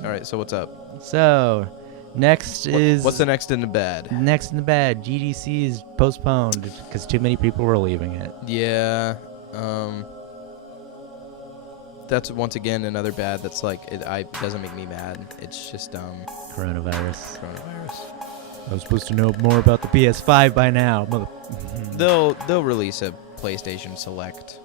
All right, so what's up? So, next is... What's the next in the bad? Next in the bad, GDC is postponed because too many people were leaving it. Yeah, that's once again another bad. That's like it doesn't make me mad. It's just Coronavirus. coronavirus. I was supposed to know more about the PS5 by now, mother. They'll release a PlayStation Select,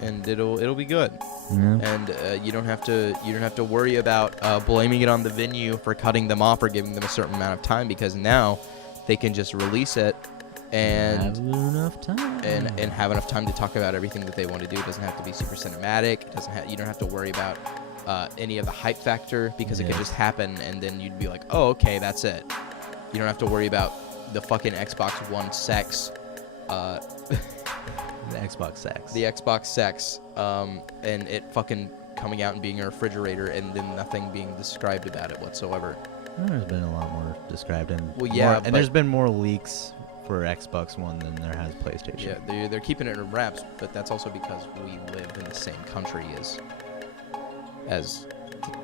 and it'll be good. Yeah. And you don't have to worry about blaming it on the venue for cutting them off or giving them a certain amount of time, because now they can just release it and have enough time. and have enough time to talk about everything that they want to do. It doesn't have to be super cinematic. It doesn't you don't have to worry about any of the hype factor, because it can just happen and then you'd be like, oh, okay, that's it. You don't have to worry about the fucking Xbox One sex. The Xbox sex. The Xbox sex, and it fucking coming out and being a refrigerator, and then nothing being described about it whatsoever. There's been a lot more described, and Well, yeah, and there's been more leaks for Xbox One than there has PlayStation. Yeah, they're keeping it in wraps, but that's also because we live in the same country as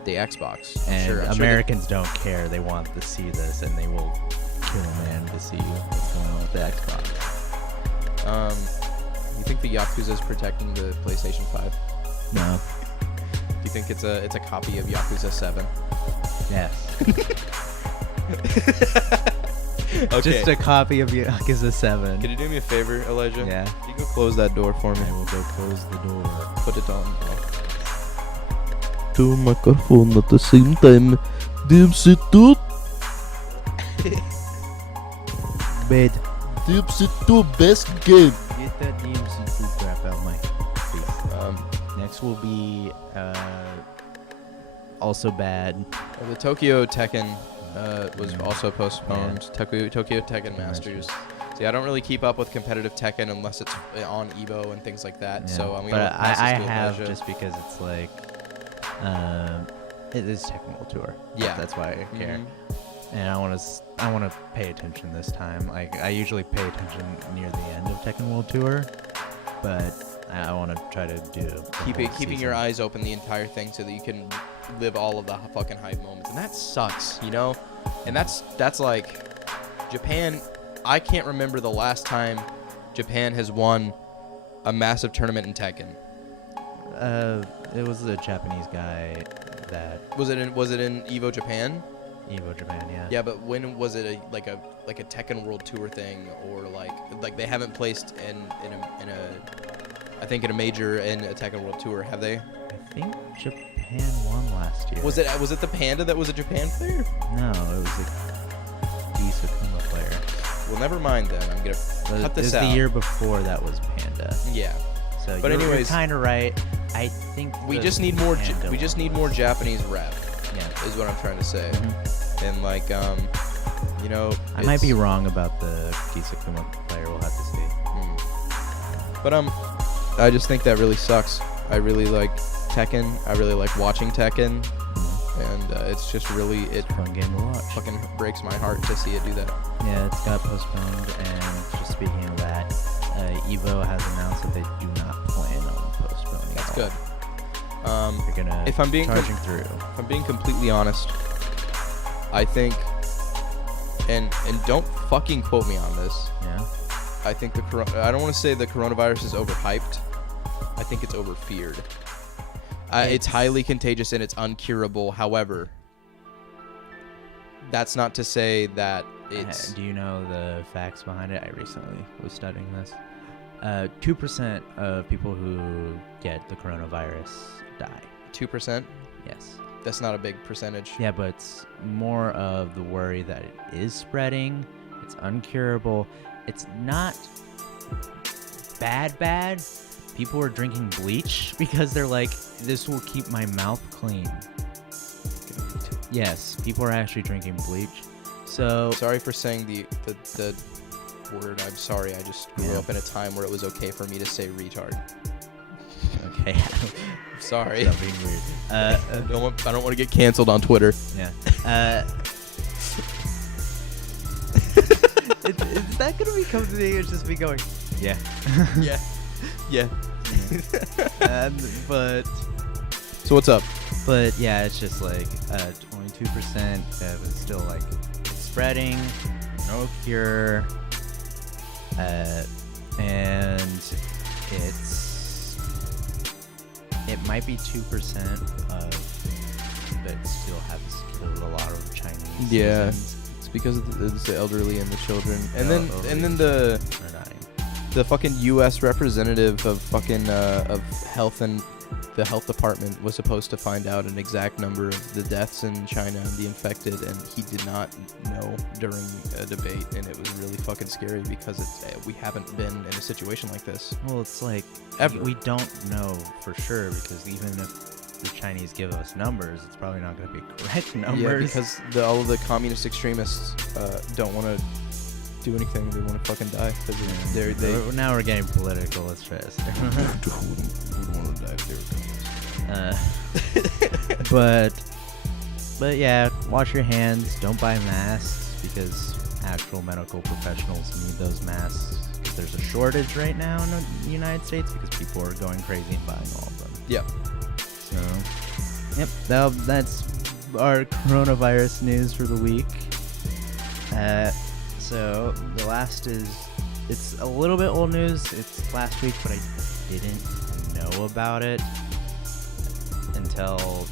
the Xbox. And I'm Americans don't care. They want to see this, and they will kill a man to see what's going on with the Xbox. You think the Yakuza is protecting the PlayStation 5? No. Do you think it's a copy of Yakuza 7? Yes. Okay. Just a copy of Yakuza 7. Can you do me a favor, Elijah? Yeah. Can you go close that door for me? I will go close the door. Put it on. Two microphones at the same time. Dipsy toot. Bed. Dipsy toot, best game. Get that DMC2 crap out of my face. Next will be also bad. The Tokyo Tekken was also postponed. Tokyo Tekken Masters. See, I don't really keep up with competitive Tekken unless it's on Evo and things like that. Yeah. So I'm but gonna pass I this to have Elijah. just because it's like It is Tekken World Tour. Yeah. That's why I care. Mhm. And I want to pay attention this time. Like, I usually pay attention near the end of Tekken World Tour, but I want to try to do the whole Keeping your season. eyes open the entire thing so that you can live all of the fucking hype moments, and that sucks, you know. And that's like Japan. I can't remember the last time Japan has won a massive tournament in Tekken. It was the Japanese guy that Was it in Evo Japan? Evo Japan, yeah. Yeah, but when was it a Tekken World Tour thing, or like they haven't placed in a I think in a major in a Tekken World Tour, have they? I think Japan won last year. Was it the Panda that was a Japan player? No, it was a Geese player. Well, never mind then. I'm gonna cut It this was out. the year before that was Panda. Yeah. So But you're anyways- kind of right. I think We the just need more. Panda We just one need was- more Japanese rep. Yeah. Is what I'm trying to say. Mhm. And like you know. I might be it's- wrong about the Kisakuma player. We'll have to see. But I just think that really sucks. I really like Tekken. I really like watching Tekken, and it's just really it Fun game to watch. fucking breaks my heart to see it do that. Yeah, it's got postponed. And just speaking of that, Evo has announced that they do not plan on postponing. That's at good. all. They're gonna If I'm being charging through. If I'm being completely honest, I think, and don't fucking quote me on this. Yeah. I think I don't want to say the coronavirus is overhyped. I think it's overfeared. It's highly contagious and it's uncurable. However, that's not to say that it's. Do you know the facts behind it? I recently was studying this. 2% of people who get the coronavirus die. 2%. Yes. That's not a big percentage. Yeah, but it's more of the worry that it is spreading. It's uncurable. It's not bad. People are drinking bleach because they're like, this will keep my mouth clean. Yes, people are actually drinking bleach. So Sorry for saying the word. I'm sorry. I just grew Yeah. up in a time where it was okay for me to say retard. okay, Sorry. stop being weird. I don't want to get canceled on Twitter. Yeah. Is that gonna become the thing? It's just me going, yeah. Yeah. But So what's up? yeah, it's just like 22%. It's still like it's spreading, no cure, and it might be 2% of, but it still has killed a lot of Chinese. Yeah. citizens. It's because it's the elderly and the children, and The then elderly. the They're dying. fucking U.S. representative of fucking of health and the health department was supposed to find out an exact number of the deaths in China and the infected, and he did not know during a debate, and it was really fucking scary because we haven't been in a situation like this. Well, it's like Ever. we don't know for sure because even if the Chinese give us numbers, it's probably not going to be correct numbers. Yeah, because all of the communist extremists don't want to do anything. They want to fucking die because Now we're getting political. Let's try this. would want to die if they were communists. But yeah, wash your hands. Don't buy masks because actual medical professionals need those masks. Because there's a shortage right now in the United States because people are going crazy and buying all of them. Yeah. So, yep, that's our coronavirus news for the week. So the last it's a little bit old news. It's last week, but I didn't know about it until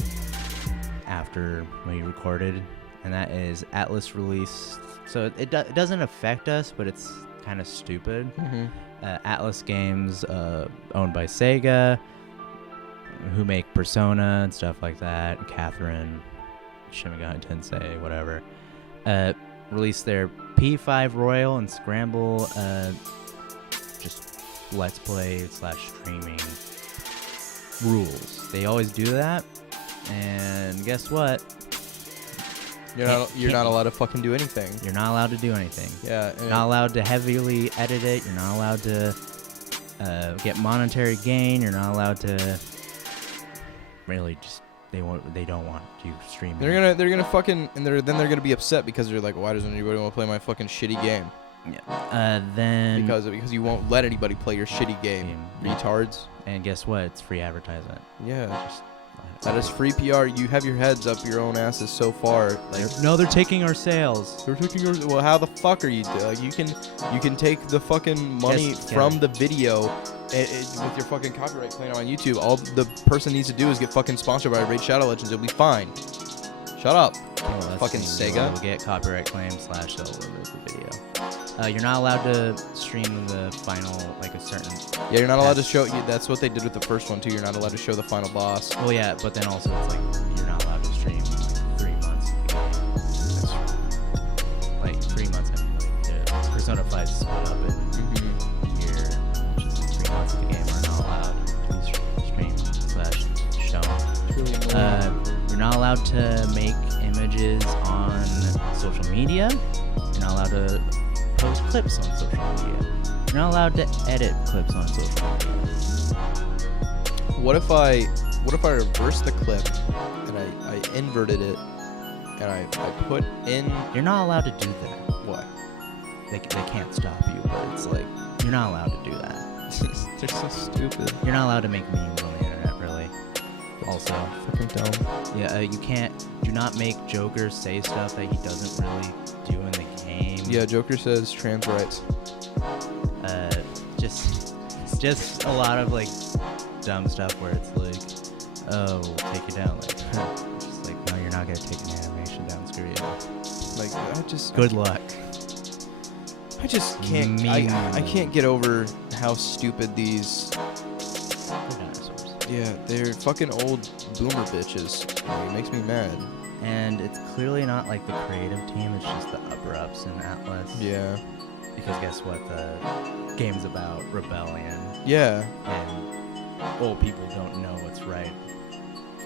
after we recorded, and that is Atlas released. So it doesn't affect us, but it's kind of stupid. Mm-hmm. Atlas Games, owned by Sega, who make Persona and stuff like that. Catherine, Shin Megami Tensei, whatever. Released their P5 Royal and Scramble, just Let's Play / streaming rules. They always do that, and guess what? You're not allowed to fucking do anything. You're not allowed to do anything. Yeah. You're not allowed to heavily edit it. You're not allowed to get monetary gain. You're not allowed to really just They don't want you streaming. They're gonna fucking and they're gonna be upset because they're like, why doesn't anybody want to play my fucking shitty game? Yeah. Then Because you won't let anybody play your shitty game, retards. And guess what? It's free advertisement. Yeah. That is free PR. You have your heads up your own asses so far. Like, no, they're taking our sales. they're taking yours. Well, how the fuck are you? Like, you can take the fucking money from the video. With your fucking copyright claim on YouTube, all the person needs to do is get fucking sponsored by Raid Shadow Legends. It'll be fine. Shut up, fucking Sega. You'll get copyright claim / sell the video. You're not allowed to stream the final, like a certain. Yeah, you're not allowed to show. That's what they did with the first one too. You're not allowed to show the final boss. Well, yeah, but then also it's like you're not allowed to stream like 3 months. Like 3 months. The Persona 5 split up in year, which is 3 months of the game are not allowed to be streamed / shown. You're not allowed to make images on social media. You're not allowed to post clips on social media. You're not allowed to edit clips on social media. What if I reversed the clip and I inverted it and I put in? You're not allowed to do that. What? They can't stop you, but it's like you're not allowed to do that. They're so stupid. You're not allowed to make memes on the internet, really. Also, fucking dumb. Yeah, you can't. Do not make Joker say stuff that he doesn't really do in the game. Yeah, Joker says trans rights. Just a lot of like dumb stuff where it's like, oh, take it down. Like, just like, no, you're not gonna take an animation down. Screw you. Like, Good luck. I just can't. I can't get over how stupid these. They're dinosaurs. Yeah, they're fucking old boomer bitches. It makes me mad. And it's clearly not like the creative team. It's just the upper-ups in Atlas. Yeah. Because guess what? The game's about rebellion. Yeah. And old people don't know what's right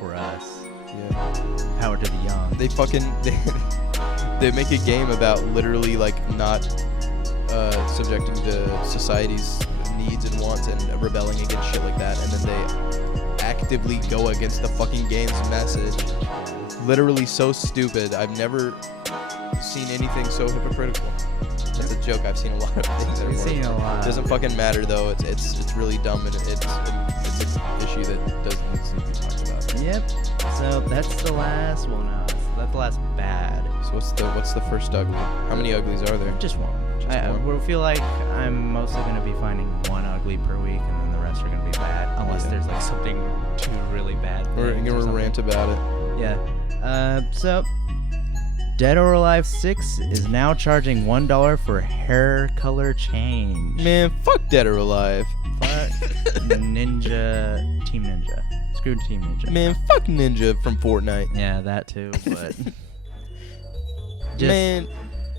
for us. Yeah. Power to the young. They fucking they make a game about literally like not subjecting to society's needs and wants and rebelling against shit like that, and then they actively go against the fucking game's message. Literally so stupid. I've never seen anything so hypocritical. That's a joke. I've seen a lot of things that are more. Seen a lot. It doesn't fucking matter though. It's really dumb, and it's an issue that doesn't need to be talked about. Yep. So that's the last. Well, no, that's the last bad. So what's the first ugly? How many uglies are there? Just one. I feel like I'm mostly gonna be finding one ugly per week, and then the rest are gonna be bad, unless there's like something too really bad. We're gonna rant about it. Yeah. So Dead or Alive 6 is now charging $1 for hair color change. Man, fuck Dead or Alive. Fuck Team Ninja. Screw Team Ninja. Man, fuck Ninja from Fortnite. Yeah, that too, but man,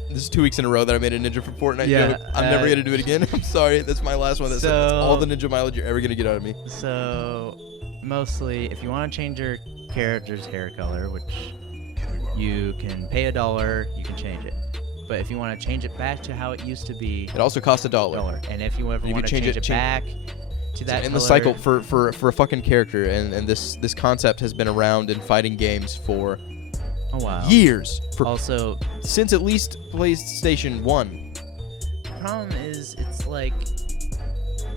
this is 2 weeks in a row that I made a Ninja from Fortnite joke. I'm never gonna do it again. I'm sorry. That's my last one. That's all the Ninja mileage you're ever gonna get out of me. So, mostly, if you want to change your character's hair color, which you can pay $1, you can change it. But if you want to change it back to how it used to be, it also costs $1. And if you ever want to change it back to that in color, the cycle for a fucking character, and this concept has been around in fighting games for years. Also, since at least PlayStation 1. The problem is, it's like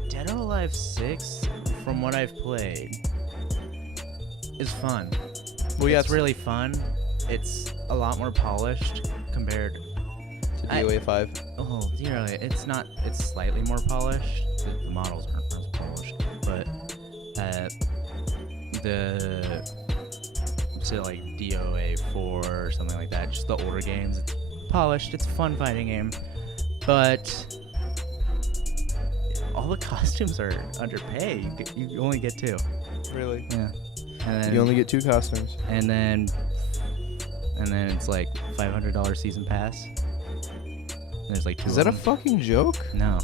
Dead or Alive 6, from what I've played, is fun. Well, yeah, it's really fun. It's a lot more polished compared to DOA 5. Oh, it's not. It's slightly more polished. The models aren't as polished, but like DOA 4 or something like that, just the older games, it's polished. It's a fun fighting game, but all the costumes are underpaid. You only get 2. Really? Yeah. And then, you only get 2 costumes. And then it's like $500 season pass. There's like 2. Is that a fucking joke? No.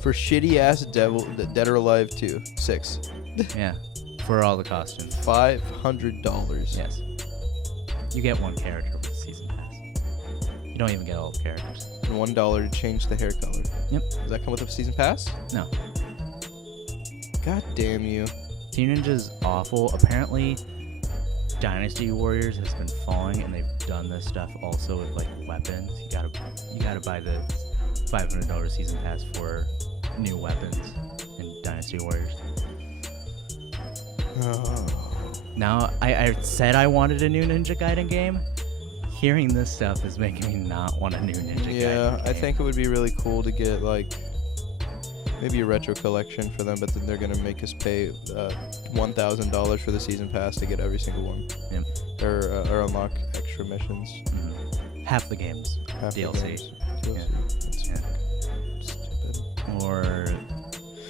For shitty ass Dead or Alive 2 6. Yeah. For all the costumes. $500. Yes. You get 1 character with the season pass. You don't even get all the characters. And $1 to change the hair color. Yep. Does that come with a season pass? No. God damn you. Team Ninja's awful. Apparently, Dynasty Warriors has been falling, and they've done this stuff also with like weapons. You gotta buy the $500 season pass for new weapons in Dynasty Warriors. Now, I said I wanted a new Ninja Gaiden game. Hearing this stuff is making me not want a new Ninja Gaiden game. I think it would be really cool to get like maybe a retro collection for them, but then they're gonna make us pay $1,000 for the season pass to get every single one. Yep. Or unlock extra missions. Mm-hmm. Half the games. Half the DLC. games. Yeah. That's stupid. Or...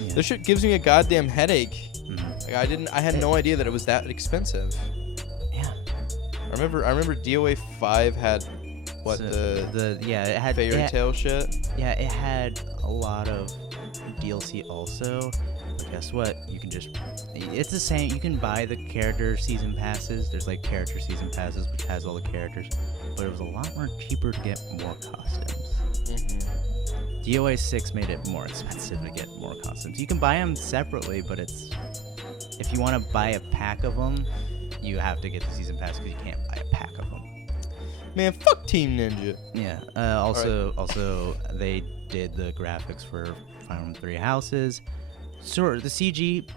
Yeah. This shit gives me a goddamn headache. Mm-hmm. Like I had no idea that it was that expensive. Yeah. I remember DOA 5 had what So it had fairy tale shit. Yeah, it had a lot of DLC also. But guess what? You can just... It's the same. You can buy the character season passes. There's like character season passes, which has all the characters. But it was a lot more cheaper to get more costumes. Mm-hmm. DOA 6 made it more expensive to get more costumes. You can buy them separately, but it's... If you want to buy a pack of them, you have to get the season pass because you can't buy a pack of them. Man, fuck Team Ninja. Yeah. Also, they did the graphics for Fire Emblem 3 Houses. Sure, the CG,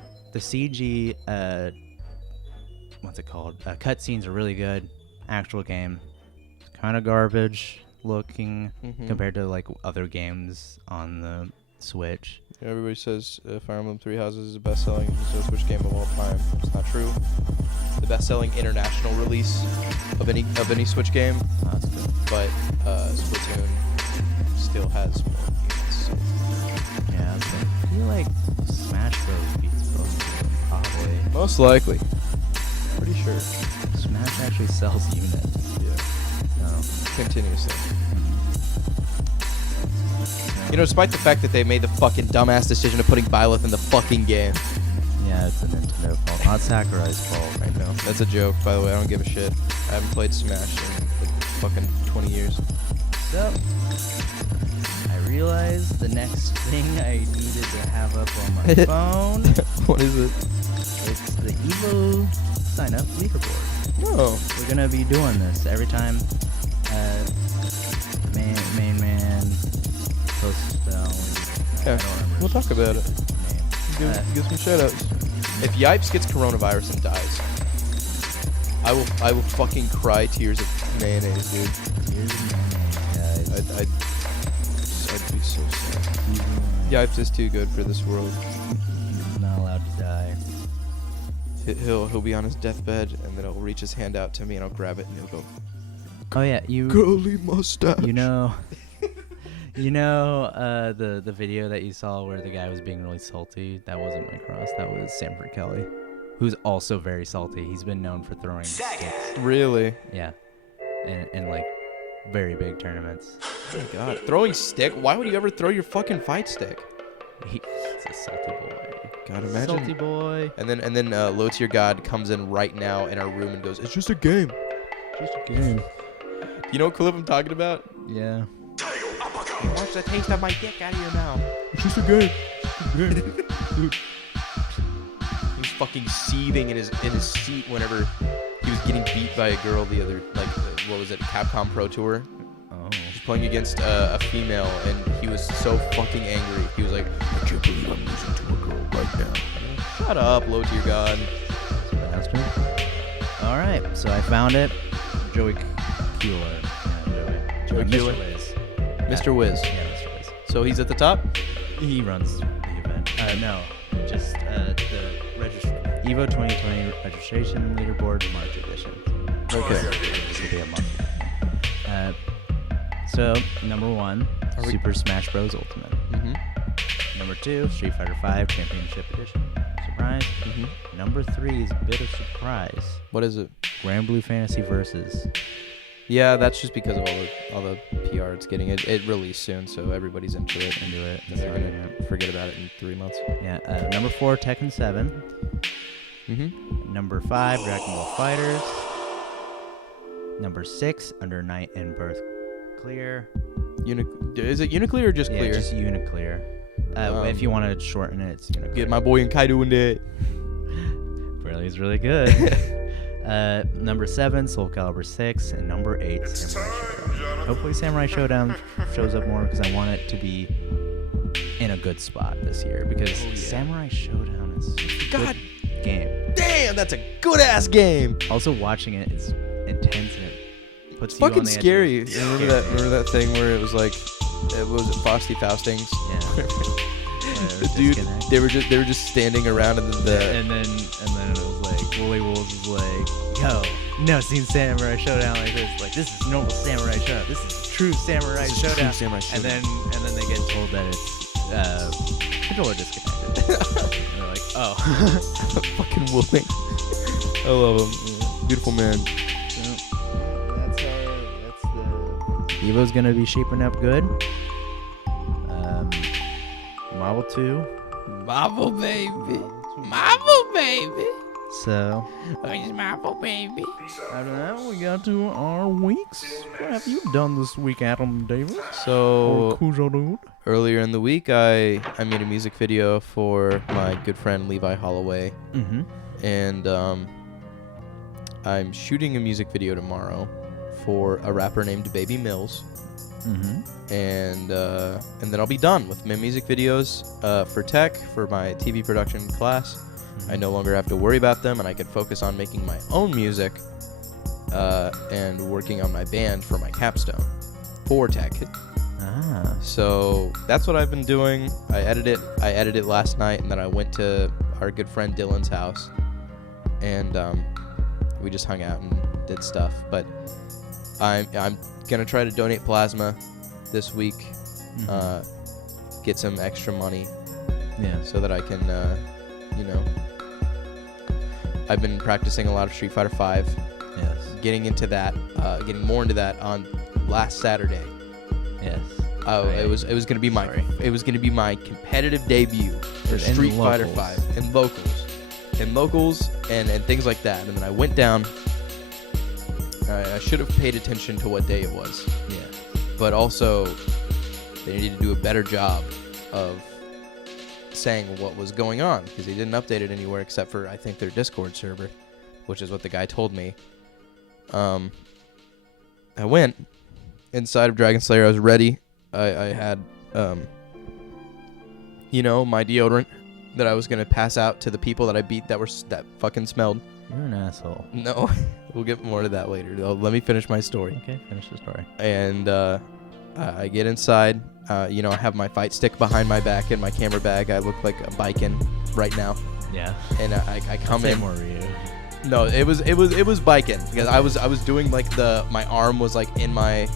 what's it called? Cutscenes are really good. Actual game, kind of garbage looking compared to like other games on the Switch. Everybody says Fire Emblem 3 Houses is the best-selling Nintendo Switch game of all time. It's not true. The best-selling international release of any Switch game. Oh, that's good. But Splatoon still has more units. So. Yeah, I feel like Smash Bros. Beats Splatoon, probably. Most likely. Pretty sure. Smash actually sells units. Yeah. So. Continuously. You know, despite the fact that they made the fucking dumbass decision of putting Byleth in the fucking game. Yeah, it's a Nintendo fault, not Sakurai's fault right now. That's a joke, by the way. I don't give a shit. I haven't played Smash in fucking 20 years. So, I realized the next thing I needed to have up on my phone. What is it? It's the Evo sign-up leaderboard. No. We're gonna be doing this every time. Main man. Post Okay, we'll talk about it. Give some shoutouts. If Yipes gets coronavirus and dies, I will fucking cry tears of mayonnaise, dude. Tears of mayonnaise, guys. I'd be so sad. Yipes is too good for this world. He's not allowed to die. He'll be on his deathbed, and then he'll reach his hand out to me, and I'll grab it, and he'll go, Oh yeah, Curly mustache. You know the video that you saw where the guy was being really salty? That wasn't Mike Ross. That was Sanford Kelly, who's also very salty. He's been known for throwing sticks. Really? Yeah, in like very big tournaments. Oh my god. Throwing stick? Why would you ever throw your fucking fight stick? He's a salty boy. God, imagine. Salty boy. And then Low Tier God comes in right now in our room and goes, "It's just a game." Just a game. You know what clip I'm talking about? Yeah. Watch the taste of my dick out of your mouth. It's just a game. He was fucking seething in his seat whenever he was getting beat by a girl the other, what was it, Capcom Pro Tour? Oh. He was playing against a female, and he was so fucking angry. He was like, "I can't believe I'm losing to a girl right now." Shut up, Low Tier God. Bastard. All right, so I found it. Joey Keeler. Yeah, Joey Keeler? Mr. Wiz. Mr. Wiz. Yeah, Mr. Wiz. So he's at the top? He runs the event. No, just the Evo 2020 registration leaderboard March edition. Okay. This will be a month. So number 1, Super Smash Bros. Ultimate. Mm-hmm. Number 2, Street Fighter V Championship Edition. Surprise. Mm-hmm. Number 3 is a bit of surprise. What is it? Grand Blue Fantasy Versus. Yeah, that's just because of all the PR it's getting. It released soon, so everybody's into it. And they're gonna forget about it in 3 months. Yeah. Number 4, Tekken 7. Mm-hmm. Number 5, Dragon Ball Fighters. Number 6, Under Night and Birth Clear. Is it Uniclear or just Yeah, Clear? just Uniclear. If you want to shorten it, it's Uniclear. Get my boy in Kaido in there. He's really good. Number 7, Soul Calibur 6, and number 8, Samurai Showdown. Hopefully Samurai Showdown shows up more because I want it to be in a good spot this year because Samurai Showdown is a good game. Damn, that's a good ass game. Also, watching it is intense and it puts you Fucking on the edge of scary. your seat. Remember that thing where it was like, it was Frosty Faustings? Yeah. The dude, they were just standing around and then and then it was like Wooly Wolves was like, yo, never seen Samurai Showdown like this. Like, this is normal Samurai Showdown. This is true Samurai Showdown. And then they get told that it's controller disconnected. And they're like, oh. fucking Wooly. I love him. Beautiful man. Evo's gonna be shaping up good. Marvel 2. Marvel baby. Marvel baby. So, It's Marvel baby. after that, we got to our weeks. What have you done this week, Adam Davis? So Cujo dude? earlier in the week, I made a music video for my good friend Levi Holloway, Mm-hmm. and I'm shooting a music video tomorrow for a rapper named Baby Mills. Mm-hmm. And then I'll be done with my music videos for tech, for my TV production class. I no longer have to worry about them, and I can focus on making my own music and working on my band for my capstone for tech. Ah. So that's what I've been doing. I edited it last night, and then I went to our good friend Dylan's house, and we just hung out and did stuff. But I'm gonna try to donate plasma this week, get some extra money, so that I can, I've been practicing a lot of Street Fighter 5. Yes. Getting getting more into that on last Saturday. Yes. Oh, it was gonna be my competitive debut for And Street Fighter locals. 5 and locals and things like that. And then I went down. I should have paid attention to what day it was. Yeah. But also, they needed to do a better job of saying what was going on because they didn't update it anywhere except for I think their Discord server, which is what the guy told me. I went inside of Dragon Slayer. I was ready. I had, my deodorant that I was gonna pass out to the people that I beat that fucking smelled. You're an asshole. No, we'll get more to that later. Let me finish my story. Okay, finish the story. And I get inside. I have my fight stick behind my back in my camera bag. I look like a bikin right now. Yeah. And I come in. More you. No, it was biking because I was doing like my arm was like in my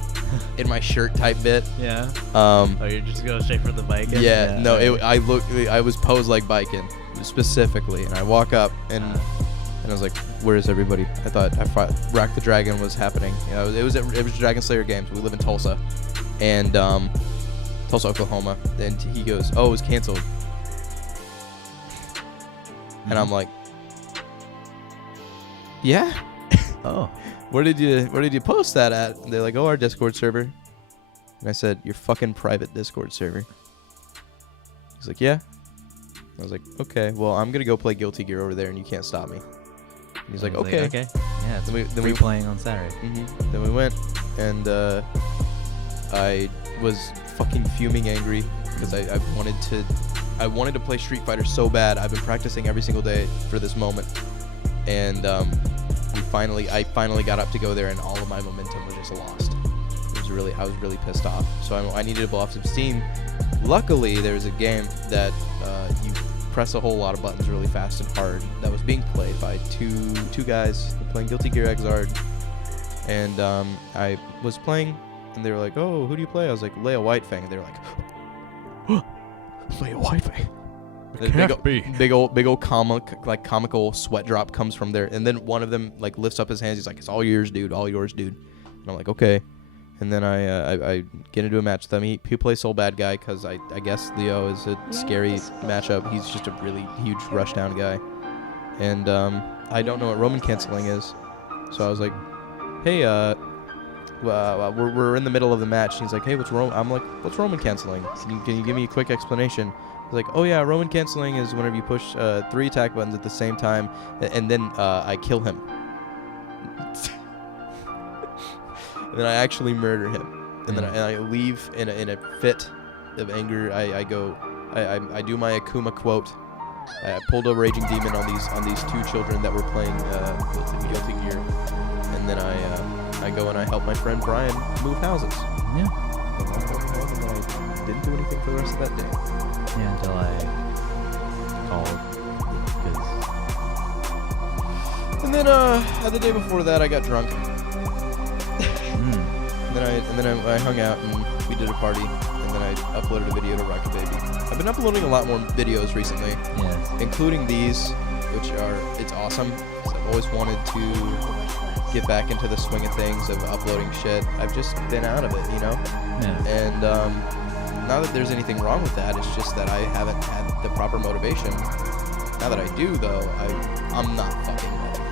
shirt type bit. Yeah. Oh, you're just going straight for the bike. Yeah. No, I was posed like biking specifically, and I walk up and I was like, "Where is everybody?" I thought Rock the Dragon was happening. It was Dragon Slayer games. We live in Tulsa, and Tulsa, Oklahoma. And he goes, "Oh, it was canceled," and I'm like, "Yeah." Oh. Where did you post that at? And they're like, "Oh, our Discord server." And I said, "Your fucking private Discord server." He's like, "Yeah." I was like, "Okay, well, I'm gonna go play Guilty Gear over there, and you can't stop me." And he's like, "Okay." Okay. Yeah, it's Then we playing on Saturday. Then we went, and I was fucking fuming angry because I wanted to play Street Fighter so bad. I've been practicing every single day for this moment, and I finally got up to go there, and all of my momentum was just lost. I was really pissed off. So I needed to blow off some steam. Luckily, there was a game that you press a whole lot of buttons really fast and hard that was being played by two guys playing Guilty Gear Xrd. And I was playing, and they were like, "Oh, who do you play?" I was like, "Leia Whitefang." And they were like, "Leia Whitefang." Big old comical sweat drop comes from there, and then one of them like lifts up his hands. He's like, "It's all yours, dude. All yours, dude." And I'm like, "Okay." And then I get into a match with him. He plays Soul Bad Guy because I guess Leo is a scary matchup. He's just a really huge rushdown guy, and I don't know what Roman canceling is, so I was like, "Hey, we're in the middle of the match." And he's like, "Hey, what's Roman?" I'm like, "What's Roman canceling? Can you give me a quick explanation?" He's like, oh yeah, Roman canceling is whenever you push 3 attack buttons at the same time, and then I kill him. And then I actually murder him. And then I leave in a fit of anger. I do my Akuma quote. I pulled a raging demon on these 2 children that were playing Guilty Gear, and then I go and I help my friend Brian move houses. Yeah. And I didn't do anything for the rest of that day. Yeah, until I called. And then the day before that, I got drunk. And then I hung out and we did a party. And then I uploaded a video to Rocket Baby. I've been uploading a lot more videos recently. Yes. Including these, which it's awesome. 'Cause I've always wanted to get back into the swing of things of uploading shit. I've just been out of it, you know? Yeah. And not that there's anything wrong with that, it's just that I haven't had the proper motivation. Now that I do, though, I'm not fucking ready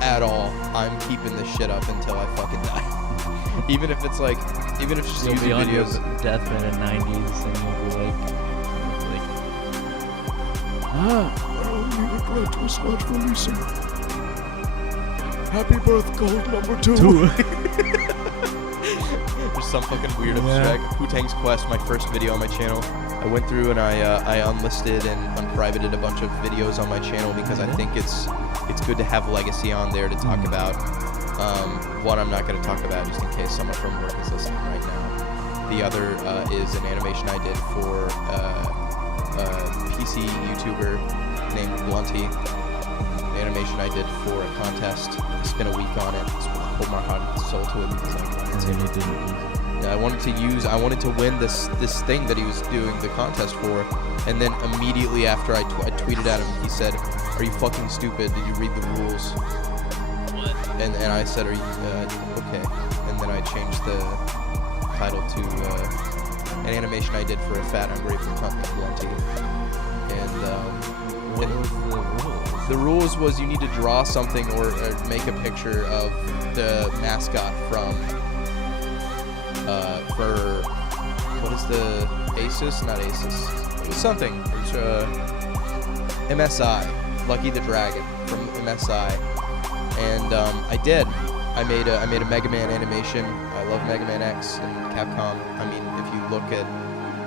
at all. I'm keeping this shit up until I fucking die. Even if it's just You'll using be on your videos. deathbed at 90s and you'll be like I only regret was not releasing Happy Birth Gold number 2. There's some fucking weird abstract Wu-Tang's Quest, my first video on my channel. I went through and I unlisted and unprivated a bunch of videos on my channel because I think it's good to have legacy on there to talk about. One I'm not going to talk about just in case someone from work is listening right now. The other is an animation I did for a PC YouTuber named Blunty. The animation I did for a contest. I spent a week on it. I pulled my heart and soul to it because I wanted to. Yeah, I wanted to win this thing that he was doing the contest for, and then immediately after I tweeted at him, he said, "Are you fucking stupid? Did you read the rules?" And I said, "Are you okay?" And then I changed the title to an animation I did for a fat ungrateful cunt named Blunty. And what was the rules? the rules was you need to draw something or make a picture of the mascot from for what is the Asus? Not Asus. It was something. It's MSI, Lucky the Dragon from MSI. And I did. I made a Mega Man animation. I love Mega Man X and Capcom. I mean, if you look at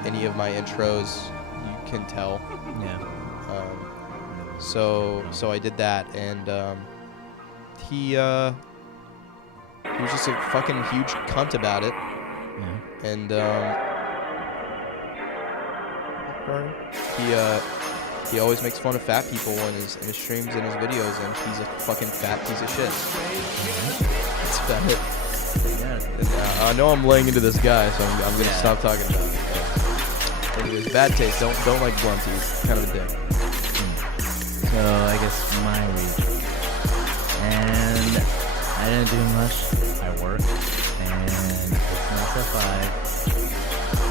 any of my intros, you can tell. Yeah. So I did that, and he was just a fucking huge cunt about it. Yeah. And he always makes fun of fat people in his streams and his videos, and he's a fucking fat piece of shit. That's about it. And, I know I'm laying into this guy, so I'm gonna stop talking about it. Anyways, bad taste. Don't like Blunty. He's kind of a dick. So I guess my week, and I didn't do much. I worked, and it's not till 5.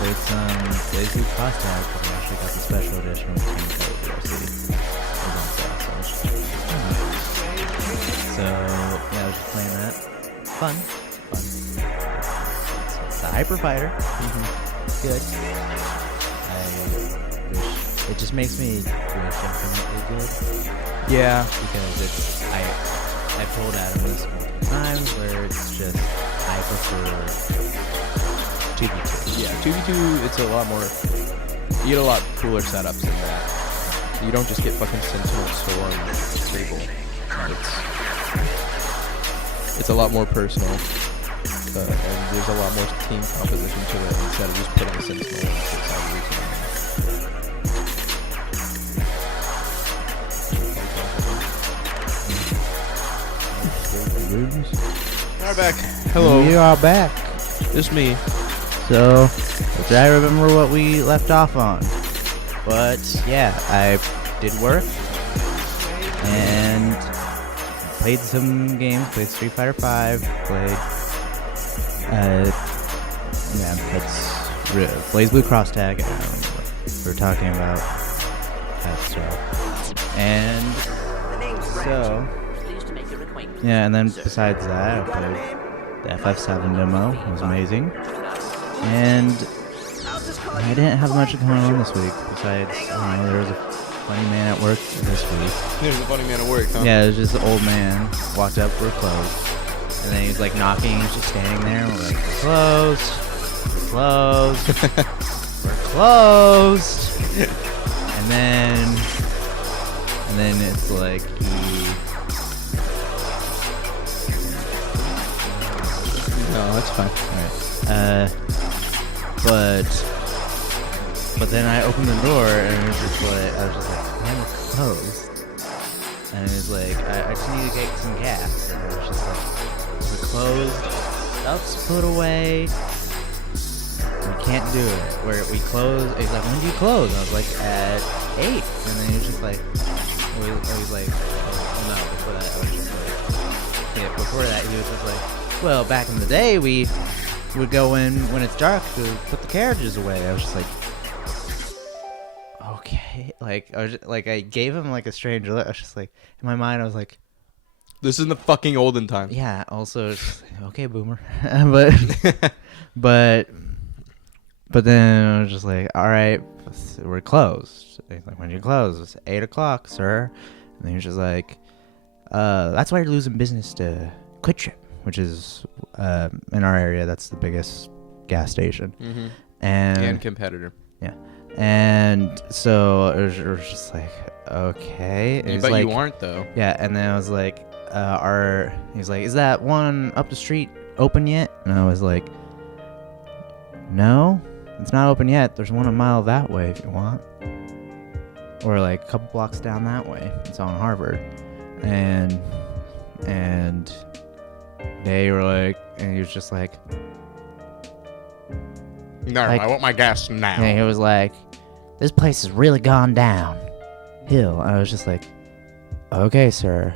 Played some Weaboo Cross-Tag, but I actually got the special edition with Team Code DLC. So yeah, I was just playing that. Fun. It's a Hyper Fighter. It's good. It just makes me wish infinitely good. Yeah. Because I've told Adam this multiple times where it's just, I prefer 2v2. Yeah, 2v2, it's a lot more, you get a lot cooler setups than that. You don't just get fucking Sentinel Storm table. It's a lot more personal. And there's a lot more team composition to it instead of just putting a Sentinel in for some reason. We're back. Hello. We are back. It's me. So, I remember what we left off on. But, yeah, I did work. And played some games. Played Street Fighter V. Played, Blaze Blue Cross Tag. I don't remember what we were talking about that stuff. And so, yeah, and then besides that, I played the FF7 demo. It was amazing. And I didn't have much going on this week besides, there was a funny man at work this week. There's a funny man at work, huh? Yeah, it was just an old man walked up, we're closed. And then he was like knocking, he was just standing there, and we're like, we're closed, we're closed. And then it's like No, that's fine. Alright. But then I opened the door and it was just like, I was just like, I'm closed. And it was like, I just need to get some gas. And it was just like, we're closed, stuff's put away, we can't do it. We close, he's like, when do you close? I was like, at 8. And then he was just like, he was like, oh no, before that, I was just like, yeah, before that, he was just like, well, back in the day, we would go in when it's dark to put the carriages away. I was just like, okay. Like, I gave him like a strange look. I was just like, in my mind, I was like, This is in the fucking olden time. yeah, also, it's just like, okay, boomer. but then I was just like, all right, we're closed. He's like, when do you close? It's 8 o'clock, sir. And then he was just like, that's why you're losing business to Quick Trip, which is in our area, that's the biggest gas station. Mm-hmm. And competitor. yeah. And so it was just like, okay. And But like, you aren't, though. yeah, and then I was like, he's like, is that one up the street open yet? And I was like, no, it's not open yet. There's one a mile that way if you want. Or like a couple blocks down that way. It's on Harvard. And they were like, and he was just like, No, like, I want my gas now. and he was like, this place has really gone down hill. I was just like, okay, sir.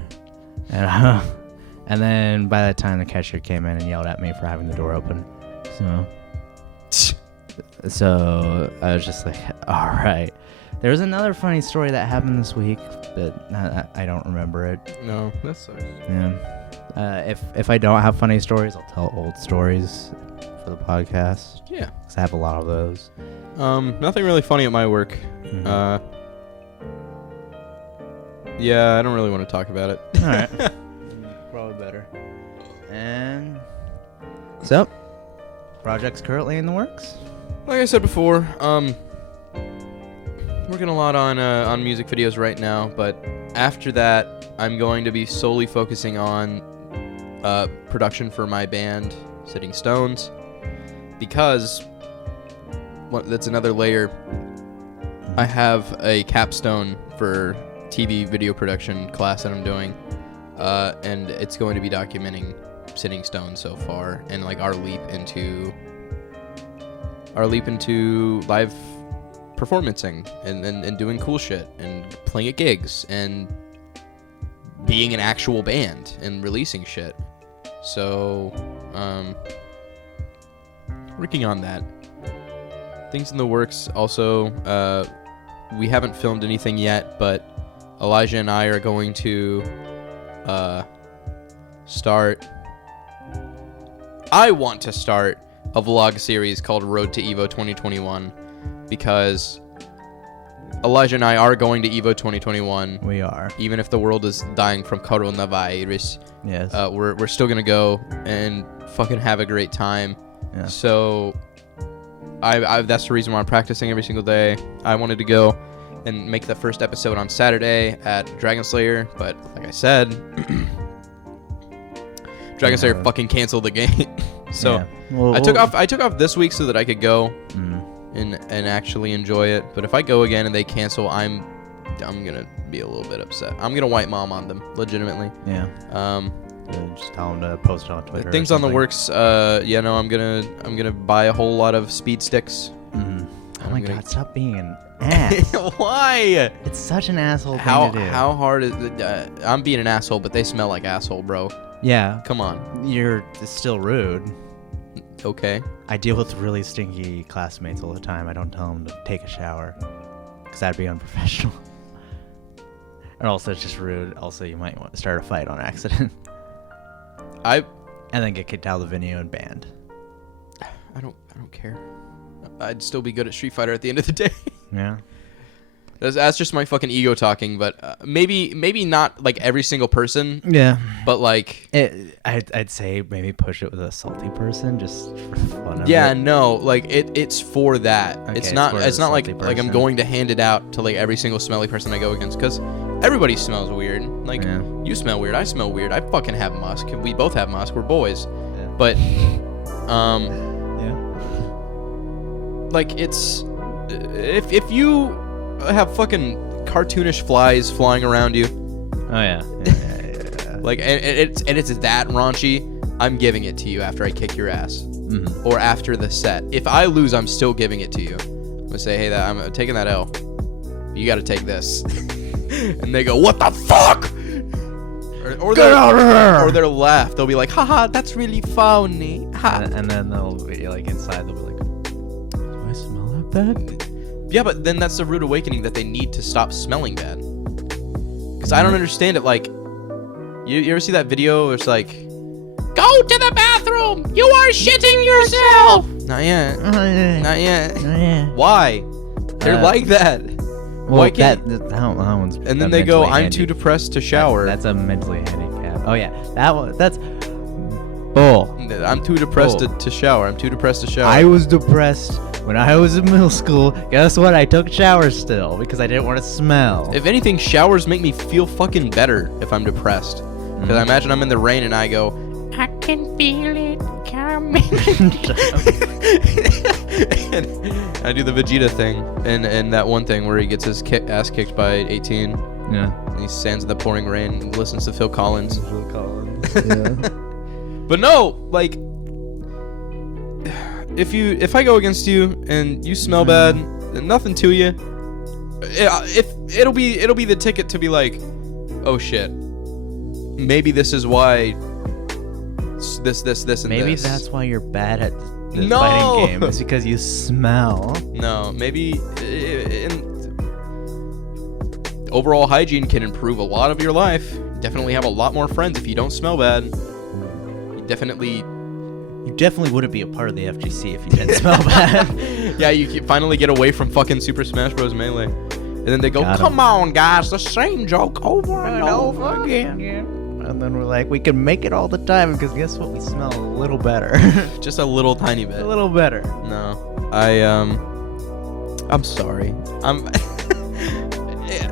And then by the time the cashier came in and yelled at me for having the door open, so I was just like, all right. There was another funny story that happened this week, but I don't remember it. No, that sucks. Yeah. If I don't have funny stories, I'll tell old stories for the podcast. Yeah. Because I have a lot of those. Nothing really funny at my work. Mhm. Yeah, I don't really want to talk about it. All right. Probably better. And so, projects currently in the works? Like I said before, working a lot on music videos right now, but after that, I'm going to be solely focusing on production for my band, Sitting Stones, because that's another layer. I have a capstone for TV video production class that I'm doing, and it's going to be documenting Sitting Stones so far and like our leap into live performancing and doing cool shit and playing at gigs and being an actual band and releasing shit. So, working on that. Things in the works also. We haven't filmed anything yet, but Elijah and I are going to start. I want to start a vlog series called Road to EVO 2021 because Elijah and I are going to EVO 2021. We are. Even if the world is dying from coronavirus, Yes. we're still gonna go and fucking have a great time. Yeah. So, I that's the reason why I'm practicing every single day. I wanted to go and make the first episode on Saturday at Dragon Slayer, but like I said, Dragon Slayer fucking canceled the game. So Yeah. Well, I took off this week so that I could go Mm. and actually enjoy it. But if I go again and they cancel, I'm gonna be a little bit upset. I'm gonna white mom on them, legitimately. Yeah. Just tell them to post it on Twitter. Things on the works. Yeah, no, I'm gonna buy a whole lot of speed sticks. Mm. Oh my gonna- god! Stop being an ass. Why? It's such an asshole thing to do. How hard is it? I'm being an asshole, but they smell like asshole, bro. Yeah. Come on. It's still rude. Okay. I deal with really stinky classmates all the time. I don't tell them to take a shower because that'd be unprofessional. And also, it's just rude. Also, you might want to start a fight on accident. And then get kicked out of the venue and banned. I don't care. I'd still be good at Street Fighter at the end of the day. Yeah. That's just my fucking ego talking, but maybe not like every single person. Yeah. But like, I'd say maybe push it with a salty person just for the fun of yeah, it. no, like it's for that. Okay, it's not like salty I'm person. going to hand it out to like every single smelly person I go against, because everybody smells weird. Like Yeah. you smell weird, I smell weird. I fucking have musk. We both have musk. We're boys. Yeah. But Yeah. like it's if you have fucking cartoonish flies flying around you, Oh yeah. like and it's that raunchy, I'm giving it to you after I kick your ass. Mm-hmm. Or after the set. If I lose, I'm still giving it to you. I'm gonna say, hey, I'm taking that L. You got to take this. And they go, what the fuck? Or Get out of here! Or they'll laugh. They'll be like, haha, that's really funny. Ha. And then they'll be like inside. They'll be like, "Do I smell that bad?" Yeah, but then that's the rude awakening that they need to stop smelling bad. Because I don't understand it. Like, you ever see that video where it's like, go to the bathroom! You are shitting yourself! Not yet. Not yet. Why? They're like that. Well, Why can't... that one's. And then they go, I'm too depressed to shower. That's a mentally handicapped. Oh yeah, that one. That's bull. I'm too depressed to shower. I'm too depressed to shower. I was depressed when I was in middle school. Guess what? I took showers still because I didn't want to smell. If anything, showers make me feel fucking better if I'm depressed. Because I imagine I'm in the rain and I go, I can feel it coming. And I do the Vegeta thing, and that one thing where he gets his ass kicked by 18. Yeah. And he stands in the pouring rain and listens to Phil Collins. Phil Collins. Yeah. But no, like, if I go against you and you smell bad, and nothing to you, if it'll be the ticket to be like, oh shit, maybe this is why this and Maybe this. that's why you're bad at this No! fighting game. It's because you smell. No, maybe overall hygiene can improve a lot of your life. You definitely have a lot more friends if you don't smell bad. You definitely wouldn't be a part of the FGC if you didn't smell bad. yeah, you finally get away from fucking Super Smash Bros. Melee. And then they go, Got 'em. come on, guys, the same joke over and over again. And then we're like, we can make it all the time because guess what? We smell a little better. Just a little tiny bit. A little better. No. I'm sorry.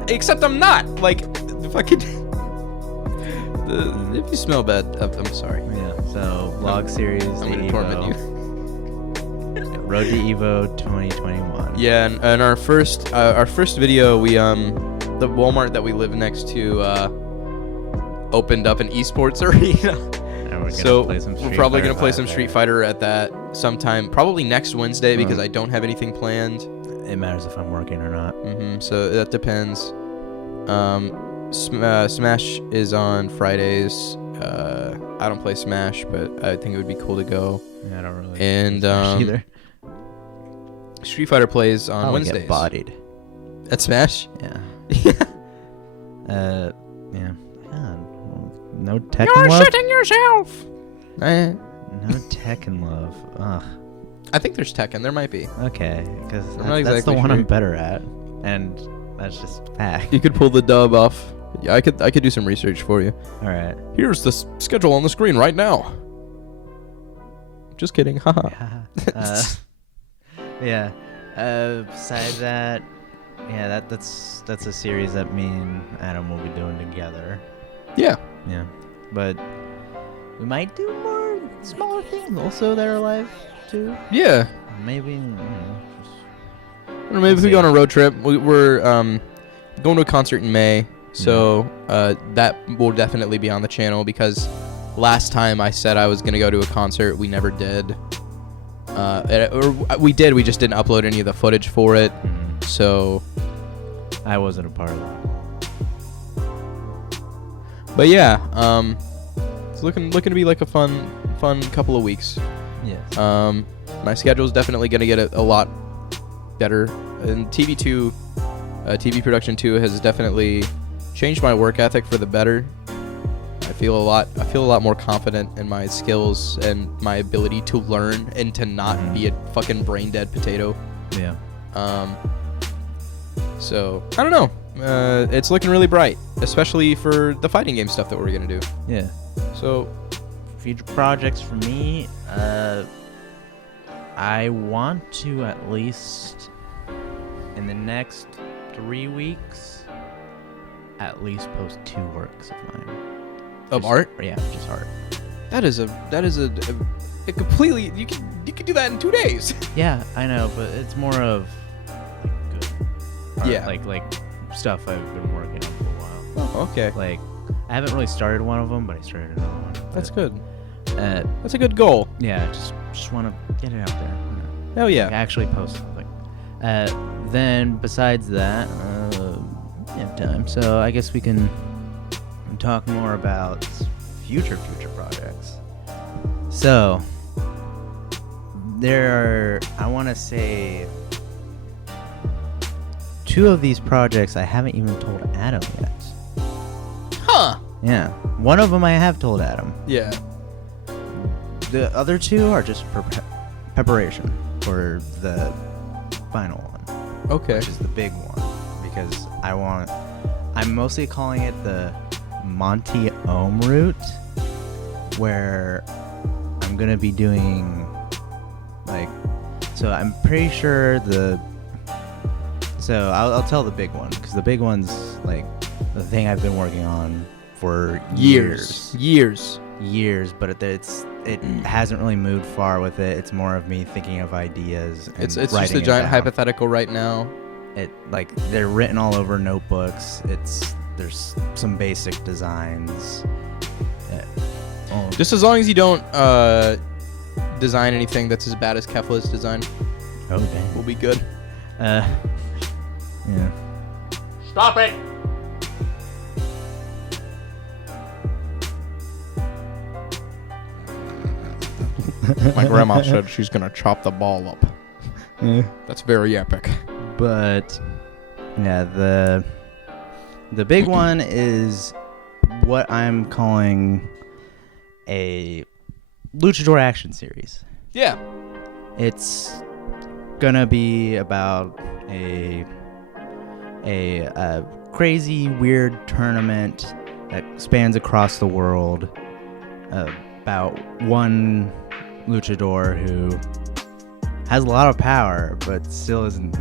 Except I'm not. Like, fucking... if you smell bad, I'm sorry. Yeah. So vlog series. I'm the gonna torment you. Road to Evo 2021. Yeah, and our first video, we the Walmart that we live next to opened up an esports arena. And We're probably gonna play some Street Fighter at that sometime, probably next Wednesday because I don't have anything planned. It matters if I'm working or not. So that depends. Smash is on Fridays. I don't play Smash, but I think it would be cool to go. Yeah, I don't really. And Smash either. Street Fighter plays on I'll Wednesdays. get bodied. At Smash? Yeah. Yeah. Yeah. No Tekken love. shitting yourself. No Tekken love. Ugh. I think there's Tekken. There might be. Okay, because I'm not that's exactly the one sure. I'm better at, and that's just fact. You could pull the dub off. Yeah, I could do some research for you. All right. Here's the schedule on the screen right now. Just kidding. Haha. Yeah. Besides that, yeah, that's a series that me and Adam will be doing together. Yeah. Yeah, but we might do more smaller things also that are live too. Yeah. Maybe. Or maybe if we go on a road trip, we're going to a concert in May, so that will definitely be on the channel because last time I said I was gonna go to a concert, we never did. Or we did, we just didn't upload any of the footage for it. So I wasn't a part of that. But yeah, it's looking to be like a fun couple of weeks. Yes. My schedule is definitely gonna get a lot better, and TV production 2 has definitely changed my work ethic for the better. I feel a lot more confident in my skills and my ability to learn and to not be a fucking brain dead potato. Yeah. So I don't know. It's looking really bright, especially for the fighting game stuff that we're gonna do. Yeah. So Future projects for me, I want to at least in the next 3 weeks at least post 2 works of mine. Of art? Yeah, just art. That is a completely you can do that in 2 days. Yeah, I know, but it's more of like good art, Yeah. like stuff I've been working on for a while. Oh, okay. Like I haven't really started one of them, but I started another one. That's good. Uh, That's a good goal. yeah, just want to get it out there. Hell yeah. Like, actually post something. Then besides that, we have time, so I guess we can talk more about future projects. So there are, I want to say, 2 of these projects I haven't even told Adam yet. Huh. Yeah, one of them I have told Adam. Yeah. The other 2 are just preparation for the final one, Okay. which is the big one, because I'm mostly calling it the Monty Ohm route, where I'm gonna be doing so I'm pretty sure I'll tell the big one, because the big one's like the thing I've been working on for years, but it hasn't really moved far with it. It's more of me thinking of ideas and It's just writing a it giant down. hypothetical right now. They're written all over notebooks. There's some basic designs. Just as long as you don't design anything that's as bad as Kefla's design, Oh damn. we'll be good. Yeah. Stop it! My grandma said she's gonna chop the ball up. That's very epic. But yeah, the big one is what I'm calling a luchador action series. Yeah. It's gonna be about a crazy, weird tournament that spans across the world, about one luchador who has a lot of power, but still isn't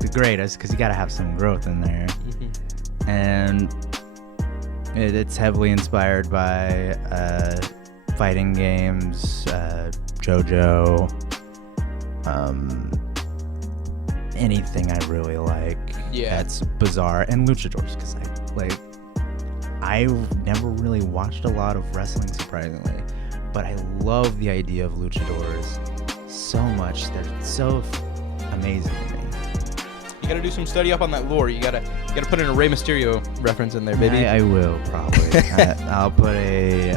the greatest, because you gotta have some growth in there. And it's heavily inspired by fighting games, JoJo, anything I really like. Yeah. That's bizarre, and luchadors, because I've never really watched a lot of wrestling, surprisingly, but I love the idea of luchadors so much. They're so amazing to me. You gotta do some study up on that lore. You gotta put in a Rey Mysterio reference in there, baby. I will probably. I'll put a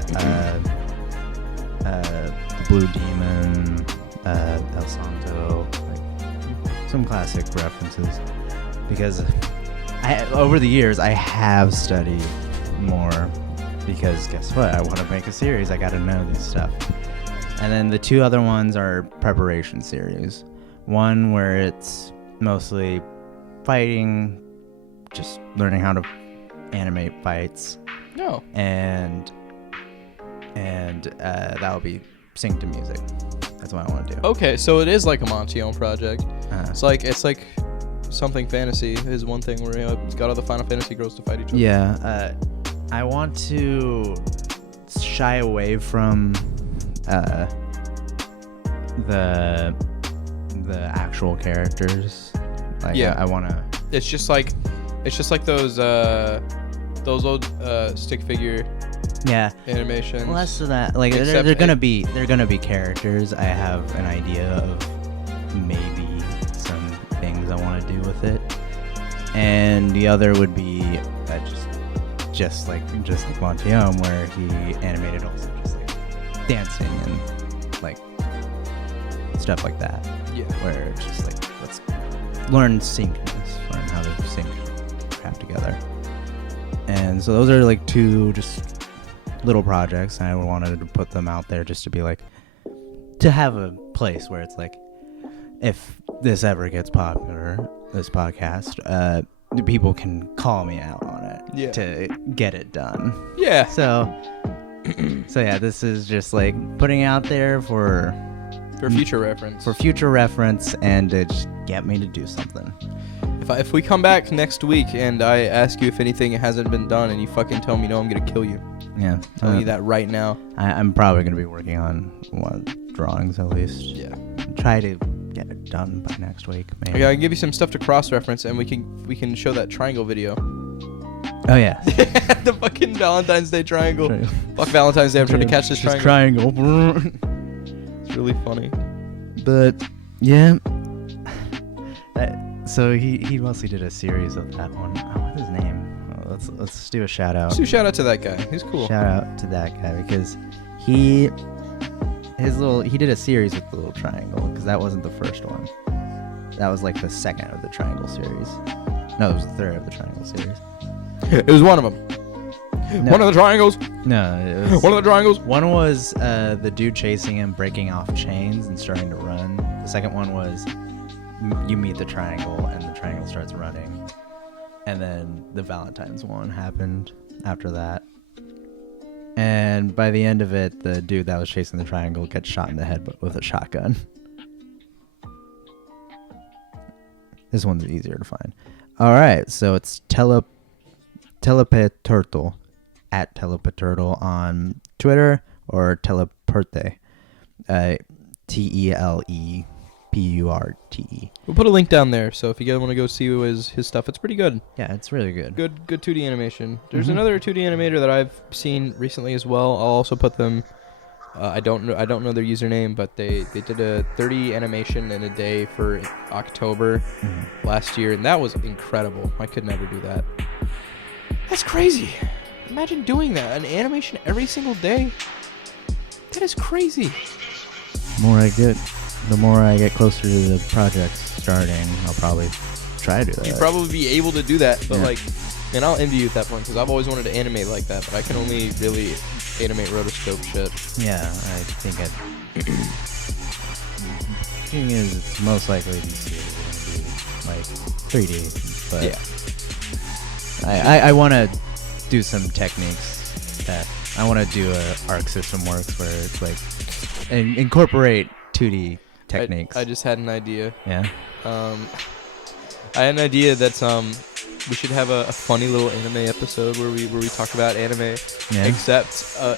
Blue Demon, El Santo, some classic references, because over the years I have studied more, because guess what? I want to make a series. I got to know this stuff. And then the 2 other ones are preparation series. One where it's mostly fighting, just learning how to animate fights. No. And that'll be synced to music. That's what I want to do. Okay, so it is like a Monty Ohm project. It's like something fantasy is one thing where you got all the Final Fantasy girls to fight each other. Yeah, I want to shy away from the actual characters. Yeah. I want to. It's just like those old stick figure Yeah. animations. Less of that. Like Except they're gonna be characters. I have an idea of maybe some things I want to do with it, and the other would be just like Monty Ohm, where he animated also just like dancing and like stuff like that. Yeah. Where it's just like, let's learn syncness, learn how to sync crap together. And so those are like 2 just little projects, and I wanted to put them out there just to be like, to have a place where it's like, if this ever gets popular, this podcast, the people can call me out on it to get it done. Yeah. So yeah, this is just like putting out there for future reference. For future reference, and to just get me to do something. If we come back next week and I ask you if anything hasn't been done and you fucking tell me no, I'm gonna kill you. Yeah. Telling you that right now. I'm probably gonna be working on drawings at least. Yeah. Try to get it done by next week, maybe. Okay, I can give you some stuff to cross-reference, and we can show that triangle video. Oh yeah. The fucking Valentine's Day triangle. Fuck Valentine's Day. I'm trying to catch this triangle. It's really funny. But yeah. So he mostly did a series of that one. Oh, what's his name? Let's do a shout out. Let's do a shout out to that guy. He's cool. Shout out to that guy because he did a series with the little triangle, because that wasn't the first one. That was like the second of the triangle series. No, it was the third of the triangle series. It was one of them. No. One of the triangles. No, it was one of the triangles. One was the dude chasing him, breaking off chains and starting to run. The second one was you meet the triangle and the triangle starts running. And then the Valentine's one happened after that. And by the end of it, the dude that was chasing the triangle gets shot in the head with a shotgun. This one's easier to find. All right, so it's Telepeturtle, at Telepeturtle on Twitter, or Telepurte, Telepurte. We'll put a link down there, so if you guys want to go see his stuff, it's pretty good. Yeah, it's really good. Good 2D animation. There's another 2D animator that I've seen recently as well. I'll also put them. I don't know their username, but they did a 30 animation in a day for October last year, and that was incredible. I could never do that. That's crazy. Imagine doing that, an animation every single day. That is crazy. The more I get closer to the project starting, I'll probably try to do that. You'd probably be able to do that, but and I'll envy you at that point, because I've always wanted to animate like that, but I can only really animate rotoscope shit. Yeah, I think the thing is, it's most likely these series are going to be like 3D, but I want to do some techniques that I want to do a Arc System Works where it's like incorporate 2D techniques. I just had an idea. Yeah. I had an idea that we should have a funny little anime episode where we talk about anime, except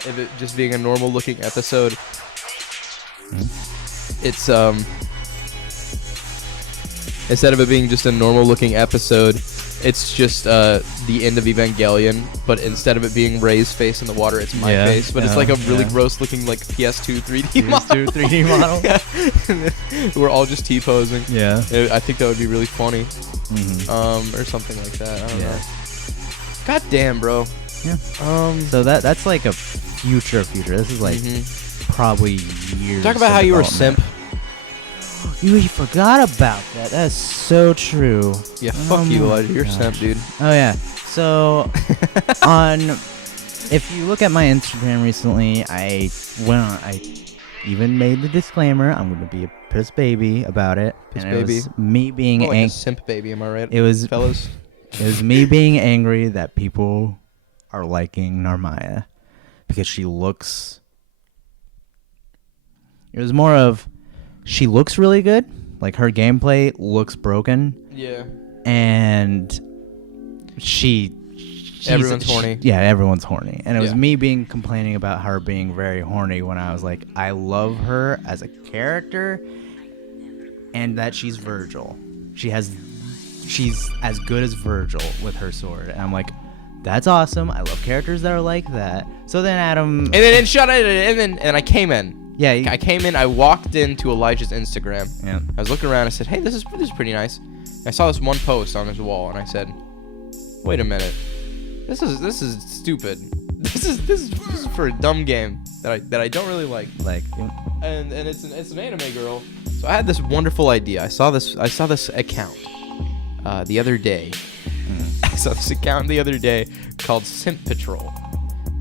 if it just being a normal looking episode. It's instead of it being just a normal looking episode, it's just the end of Evangelion, but instead of it being Ray's face in the water, it's my face. But it's like a really gross looking like PS2 3D model. 3D model. We're all just T-posing. Yeah. I think that would be really funny. Or something like that. I don't know. God damn, bro. Yeah. So that's like a future. This is like probably years. Talk about how you were a simp. You forgot about that. That's so true. Yeah, fuck you, Elijah. You're a simp, dude. Oh yeah. So if you look at my Instagram recently, I even made the disclaimer. I'm going to be a piss baby about it. Piss baby. It was me being like a simp baby, am I right? It was fellas. It was me being angry that people are liking Narmaya because she looks. It was more of she looks really good. Like her gameplay looks broken. Yeah. And everyone's horny. Yeah, everyone's horny. And it was me complaining about her being very horny when I was like, I love her as a character and that she's Virgil. She's as good as Virgil with her sword. And I'm like, that's awesome. I love characters that are like that. So then Adam... And then I came in. Yeah. I came in, I walked into Elijah's Instagram. Yeah. I was looking around, I said, hey, this is pretty nice. I saw this one post on his wall, and I said, wait a minute. This is stupid. This is for a dumb game that I don't really like. And it's an anime girl. So I had this wonderful idea. I saw this account the other day. I saw this account the other day called Simp Patrol.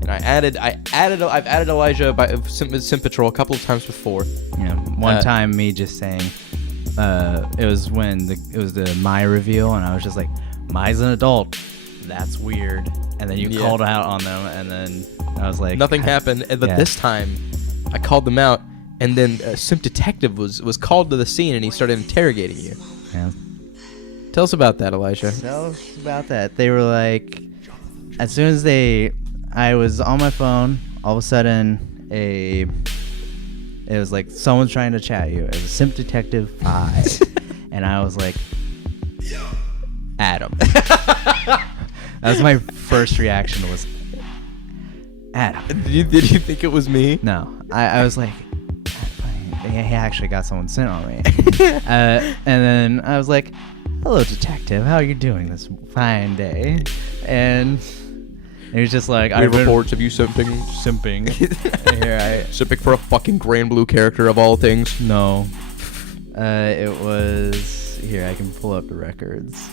And I've added Elijah by Sim Patrol a couple of times before. One time me just saying, it was when it was the Mai reveal, and I was just like, Mai's an adult. That's weird. And then you called out on them, and then I was like, nothing happened. But this time, I called them out, and then Simp Detective was called to the scene, and he started interrogating you. Yeah. Tell us about that, Elijah. Tell us about that. They were like, as soon as I was on my phone, all of a sudden, it was like someone's trying to chat you. It was Simp Detective 5. And I was like, Adam. That was my first reaction was, Adam. Did you think it was me? No. I was like, he actually got someone sent on me. And then I was like, hello, detective. How are you doing this fine day? And he was just like, I have reports of you simping. Simping for a fucking Grand Blue character of all things. No. It was... Here, I can pull up the records.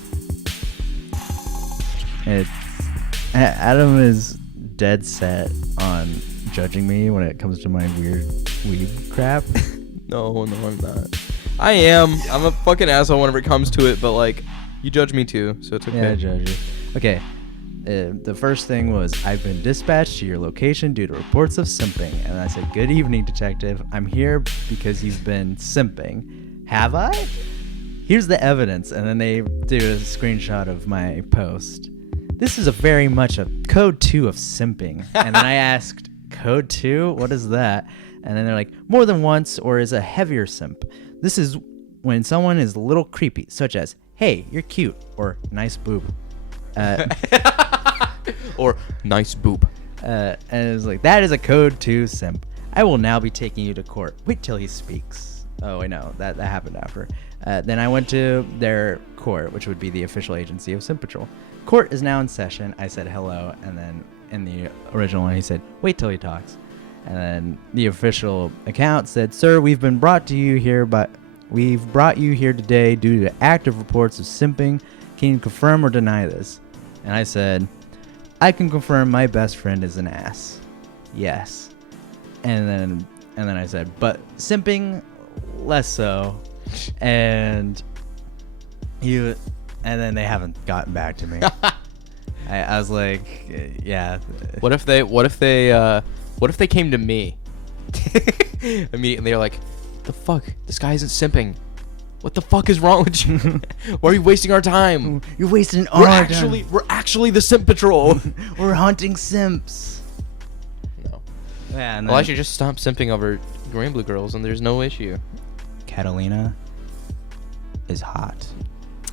Adam is dead set on judging me when it comes to my weird weeb crap. No, I'm not. I am. I'm a fucking asshole whenever it comes to it, but like, you judge me too, so it's okay. Yeah, I judge you. Okay. The first thing was, I've been dispatched to your location due to reports of simping. And I said, good evening, detective. I'm here because you've been simping. Have I? Here's the evidence. And then they do a screenshot of my post. This is very much a code 2 of simping. And then I asked, code 2? What is that? And then they're like, more than once or is a heavier simp. This is when someone is a little creepy, such as, hey, you're cute, or nice boob. Or nice boob. And it was like, that is a code 2 simp. I will now be taking you to court. Wait till he speaks. Oh, wait, no, that happened after. Then I went to their court, which would be the official agency of Simp Patrol. Court is now in session. I said hello, and then in the original one, he said, wait till he talks. And then the official account said, sir, we've brought you here today due to active reports of simping. Can you confirm or deny this? And I said, I can confirm my best friend is an ass. Yes. And then I said, but simping, less so. And then they haven't gotten back to me. I was like, yeah. What if they came to me? Immediately they're like, the fuck? This guy isn't simping. What the fuck is wrong with you? Why are you wasting our time? You're wasting our time. We're actually the Simp Patrol. We're hunting simps. No. Yeah, and well, I should just stop simping over Grand Blue girls, and there's no issue. Catalina is hot.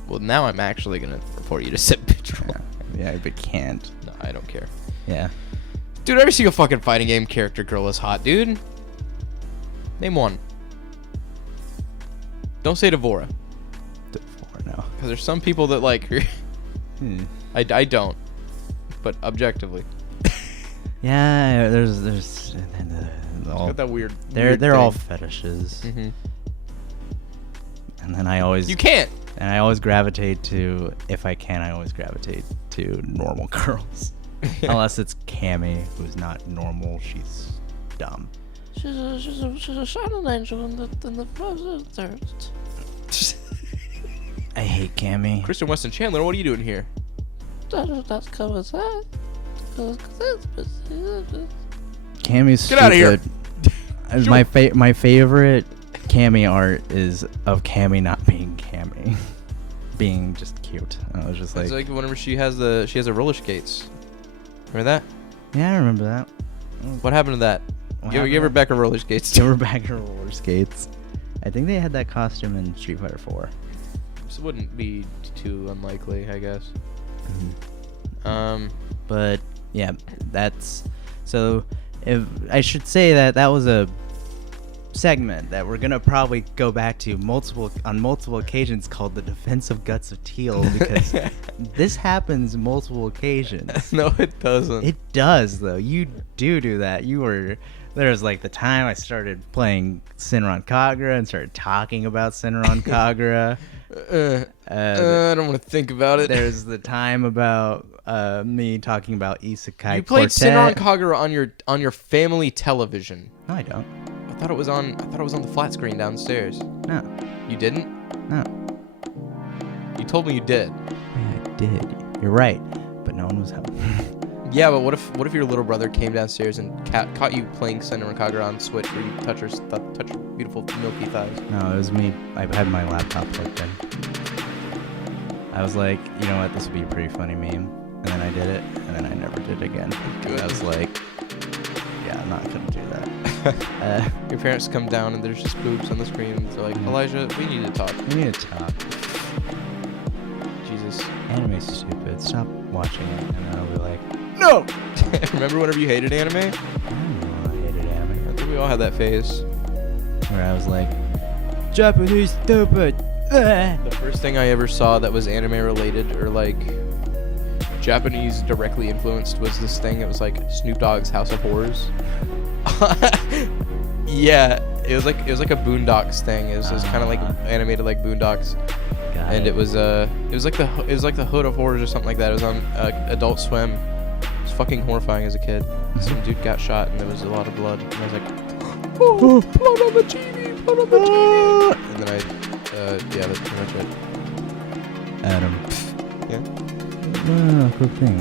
Well, now I'm actually gonna report you to Simp Patrol. Yeah, but can't. No, I don't care. Yeah. Dude, every single fucking fighting game character girl is hot, dude. Name one. Don't say Devora. Devora, no. Because there's some people that like her. I don't. But objectively. Yeah, there's all, got that weird. They're all fetishes. Mm-hmm. And then I always. You can't. And I always gravitate to, if I can, I always gravitate to normal girls. Unless it's Cammy, who's not normal. She's dumb. She's a shining angel in the frozen thirst. I hate Cammy. Kristen Weston Chandler, what are you doing here? That's covers that. Cammy's Get out of here. My favorite Cammy art is of Cammy not being Cammy, being just cute. I was just like, it's like whenever she has a roller skates. Remember that? Yeah, I remember that. What happened to that? Give her back her roller skates. Give her back her roller skates. I think they had that costume in Street Fighter 4. This wouldn't be too unlikely, I guess. Mm-hmm. But yeah, that's so. If I should say that was a segment that we're gonna probably go back to on multiple occasions, called the defensive guts of Teal, because this happens multiple occasions. No, it doesn't. It does though. You do that. There was like the time I started playing Senran Kagura and started talking about Senran Kagura. I don't want to think about it. There's the time about me talking about Isekai You played Quartet. Senran Kagura on your family television. No, I don't. I thought it was on the flat screen downstairs. No. You didn't? No. You told me you did. Yeah, I did. You're right, but no one was home. Yeah, but what if your little brother came downstairs and caught you playing Senran Kagura on Switch where you touch her beautiful milky thighs? No, it was me. I had my laptop plugged in. I was like, you know what, this would be a pretty funny meme. And then I did it, and then I never did it again. Good. I was like, yeah, I'm not going to do that. Your parents come down and there's just boobs on the screen and they're like, Elijah, we need to talk. We need to talk. Jesus. Anime's stupid. Stop watching it. And then I'll be like, No! Remember whenever you hated anime? I don't know, I hated anime. I think we all had that phase. Where I was like, Japanese stupid. The first thing I ever saw that was anime related or like Japanese directly influenced was this thing. It was like Snoop Dogg's House of Horrors. Yeah, it was like a Boondocks thing. It was kind of like animated like Boondocks, and it was like the Hood of Horrors or something like that. It was on Adult Swim. It was fucking horrifying as a kid. Some dude got shot and there was a lot of blood. And I was like, oh, blood on the TV, blood on the TV. And then yeah, that's pretty much it. Adam. Yeah. Quick thing.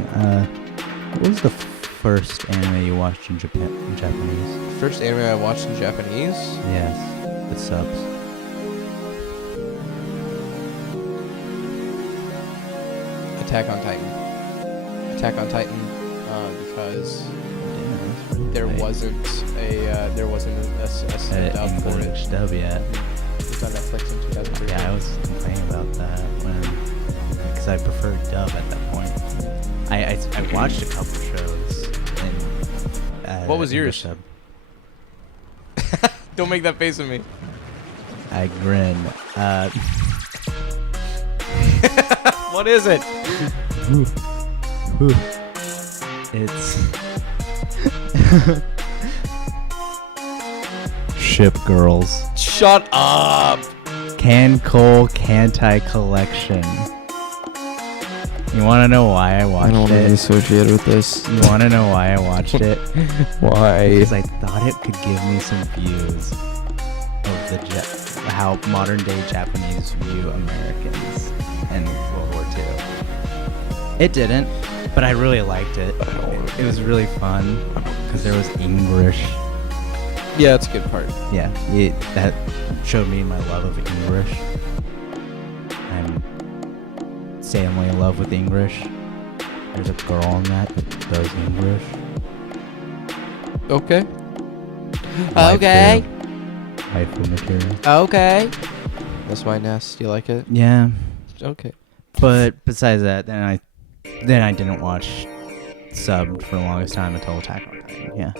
What was the first anime you watched in Japanese? First anime I watched in Japanese? Yes, with subs. Attack on Titan. Because there wasn't a dub for it. Dub yet. It was on Netflix in 2013. Yeah, I was complaining about that because I preferred dub at that point. I watched a couple shows. What was English yours? Dub. Don't make that face at me. I grin. What is it? It's Ship Girls. Shut up. Cole Kantai Collection. You want to know why I watched it? associated with this. You want to know why I watched it? Why? Because I thought it could give me some views of how modern day Japanese view Americans and World War II. It didn't, but I really liked it. It was really fun because there was English. Yeah, that's a good part. Yeah, that showed me my love of English. I'm insanely in love with English. There's a girl on that does English. Okay. Okay. Waifu material. Okay. That's my nest. Do you like it? Yeah, Okay. but besides that, then I didn't watch subbed for the longest time until Attack on Titan. Yeah,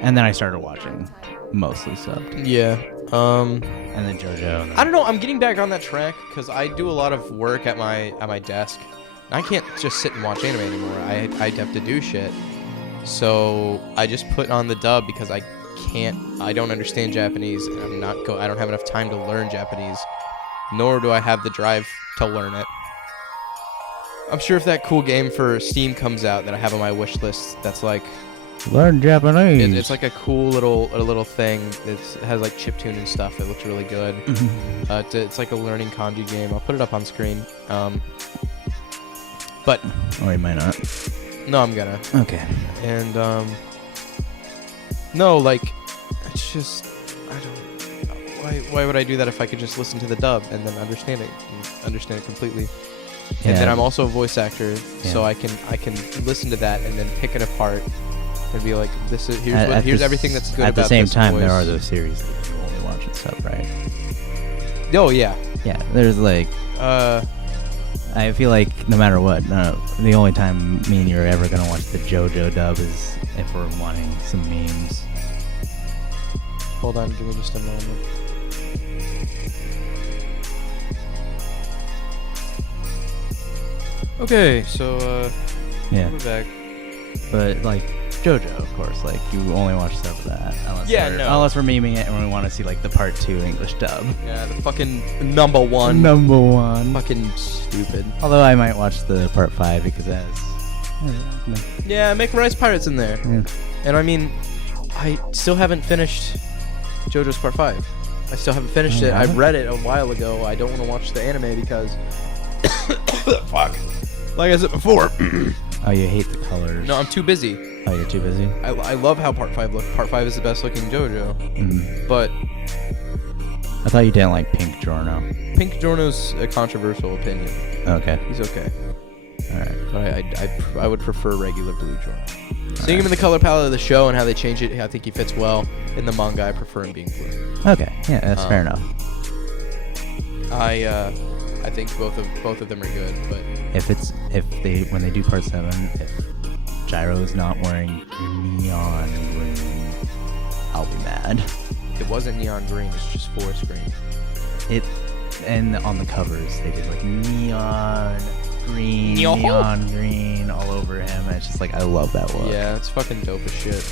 and then I started watching mostly subbed, Yeah. and then JoJo. And then I don't know. I'm getting back on that track because I do a lot of work at my desk. I can't just sit and watch anime anymore. I have to do shit. So I just put on the dub because I don't understand Japanese and I don't have enough time to learn Japanese, nor do I have the drive to learn it. I'm sure if that cool game for Steam comes out that I have on my wish list, that's like learn Japanese. it's like a cool little thing. It has like chiptune and stuff. It looks really good. It's like a learning kanji game. I'll put it up on screen. But Or you might not. no, I'm gonna. Okay. And no, like it's just I don't. Why would I do that if I could just listen to the dub and then understand it completely? And then I'm also a voice actor, so I can listen to that and then pick it apart and be like, this is here's everything that's good at about the same this time, voice. there are those series that you only watch in sub, right? Oh yeah. Yeah, there's like I feel like no matter what, the only time me and you are ever gonna watch the JoJo dub is if we're wanting some memes. Hold on, give me just a moment. Okay, so Yeah, we're back. but like JoJo, of course. Like, you only watch stuff of that. No. Unless we're memeing it and we want to see, like, the part 2 English dub. Yeah, the fucking number one. Number one. Fucking stupid. Although I might watch the part 5 because it has... Yeah, make Rice Pirates in there. Yeah. And I mean, I still haven't finished JoJo's Part 5. I still haven't finished it. I read it a while ago. I don't want to watch the anime because... Fuck. Like I said before. Oh, you hate the colors. No, I'm too busy. Oh, you're too busy? I love how Part 5 looks. Part 5 is the best looking JoJo. Mm. But I thought you didn't like Pink Giorno. Pink Giorno's a controversial opinion. Okay. He's okay. Alright. But I would prefer regular Blue Giorno. Seeing him in the color palette of the show and how they change it, I think he fits well. In the manga, I prefer him being blue. Okay. Yeah, that's fair enough. I think both of them are good, but when they do part 7, if Gyro is not wearing neon green, I'll be mad. it wasn't neon green. It's just forest green. And on the covers they did like neon green, Yo. neon green all over him. And it's just like, I love that look. Yeah, it's fucking dope as shit.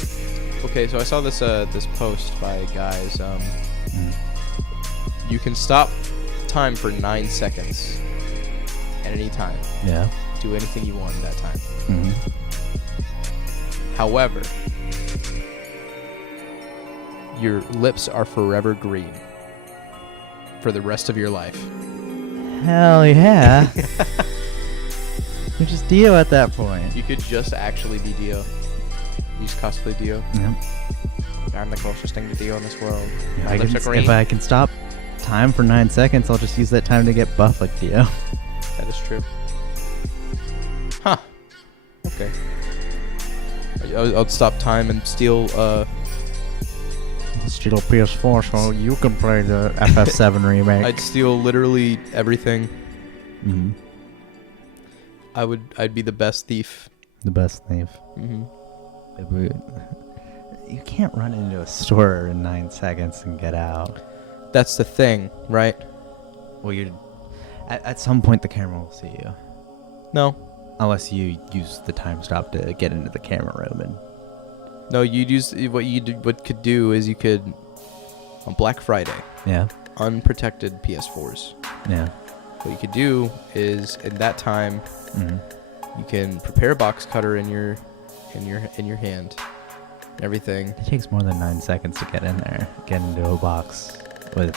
Okay, so I saw this this post by guys. You can stop time for 9 seconds at any time. Yeah. Do anything you want in that time. Mm-hmm. However, your lips are forever green for the rest of your life. Hell yeah. You're just Dio at that point. You could just actually be Dio. You just cosplay Dio. Yep. I'm the closest thing to Dio in this world. If My I, lips can, are green. if I can stop time for 9 seconds, I'll just use that time to get buff like Dio. That is true. Huh. Okay. I'll stop time and steal, Steal PS4 so you can play the FF7 remake. I'd steal literally everything. Mm-hmm. I'd be the best thief. The best thief. Mm-hmm. You can't run into a store in 9 seconds and get out. That's the thing, right? Well, you at some point the camera will see you. No. Unless you use the time stop to get into the camera room and... No, you'd use what could do is you could on Black Friday, Yeah. unprotected PS4s. Yeah. What you could do is in that time Mm-hmm. you can prepare a box cutter in your hand. Everything. It takes more than 9 seconds to get in there. Get into a box with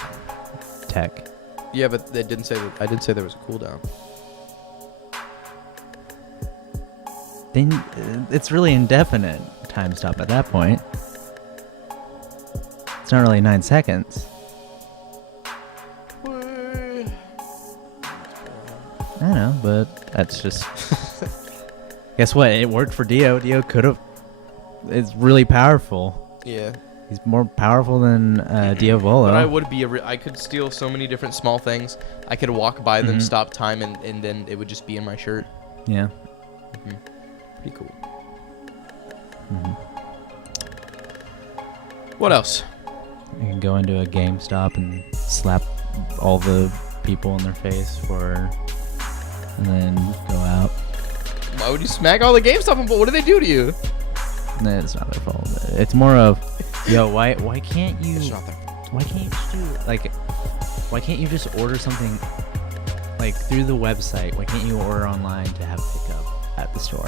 tech. Yeah, but they didn't say that. I did say there was a cooldown. Then it's really indefinite time stop at that point. It's not really 9 seconds. I know, but that's just... Guess what? It worked for Dio. Dio could have... It's really powerful. Yeah. He's more powerful than Diavolo. But I would be I could steal so many different small things. I could walk by them, stop time, and then it would just be in my shirt. Yeah. Pretty cool. What else? You can go into a GameStop and slap all the people in their face and then go out. Why would you smack all the GameStop people? What do they do to you? Nah, it's not their fault. It's more of, yo, why can't you? It's not their fault. Why can't you just do why can't you just order something like through the website? Why can't you order online to have pickup at the store?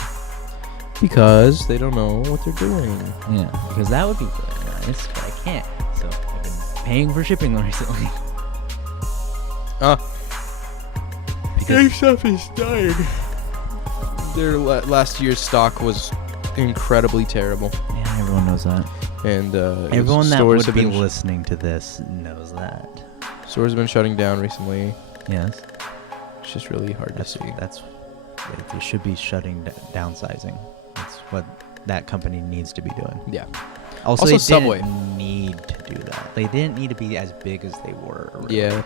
Because they don't know what they're doing. Yeah, because that would be really nice, but I can't. So I've been paying for shipping recently. GameStop is dying. Their last year's stock was incredibly terrible, Yeah, everyone knows that. and Everyone that stores would have be been listening to this knows that. stores have been shutting down recently. Yes, It's just really hard to see. they should be downsizing. That's what that company needs to be doing. Yeah. Also Also they Subway. didn't need to do that. They didn't need to be as big as they were. Really. Yeah.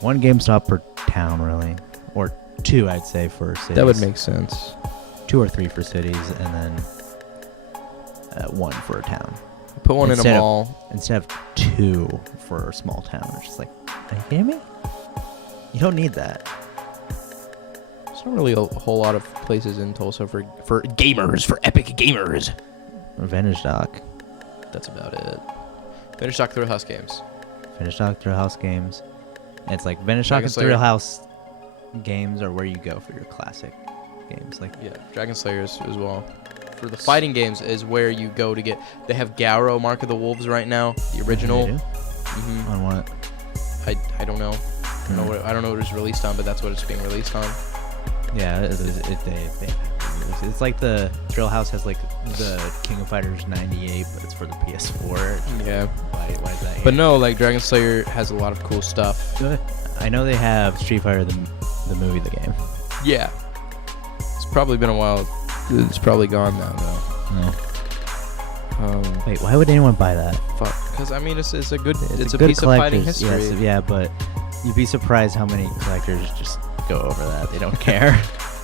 One GameStop per town, really, or 2, I'd say, for cities. That would make sense. 2 or 3 for cities, and then 1 for a town. Put one in a Instead of- mall. Instead of 2 for a small town. It's just like, are you kidding me? You don't need that. not really a whole lot of places in Tulsa for gamers, for epic gamers. Vintage Dock. That's about it. Vintage Dock Thrill House games. Vintage Dock Thrill House games. It's like Vintage Dock Dragon and Slayer. Thrill House games are where you go for your classic games. Like Yeah, Dragon Slayers as well. For the fighting games is where you go to get. They have Garo Mark of the Wolves right now, the original. They do? Hmm On what? I don't know. I don't know what it was released on, but that's what it's being released on. Yeah, it's like the Thrill House has like the King of Fighters 98, but it's for the PS4. Yeah. Why is that here? But no, like Dragon Slayer has a lot of cool stuff. I know they have Street Fighter the movie, the game. Yeah. It's probably been a while. It's probably gone now though. No. Wait, why would anyone buy that? Fuck. Because I mean, it's a good It's a good piece of fighting collector's- history. Yes, yeah, but you'd be surprised how many collectors just go over that. They don't care.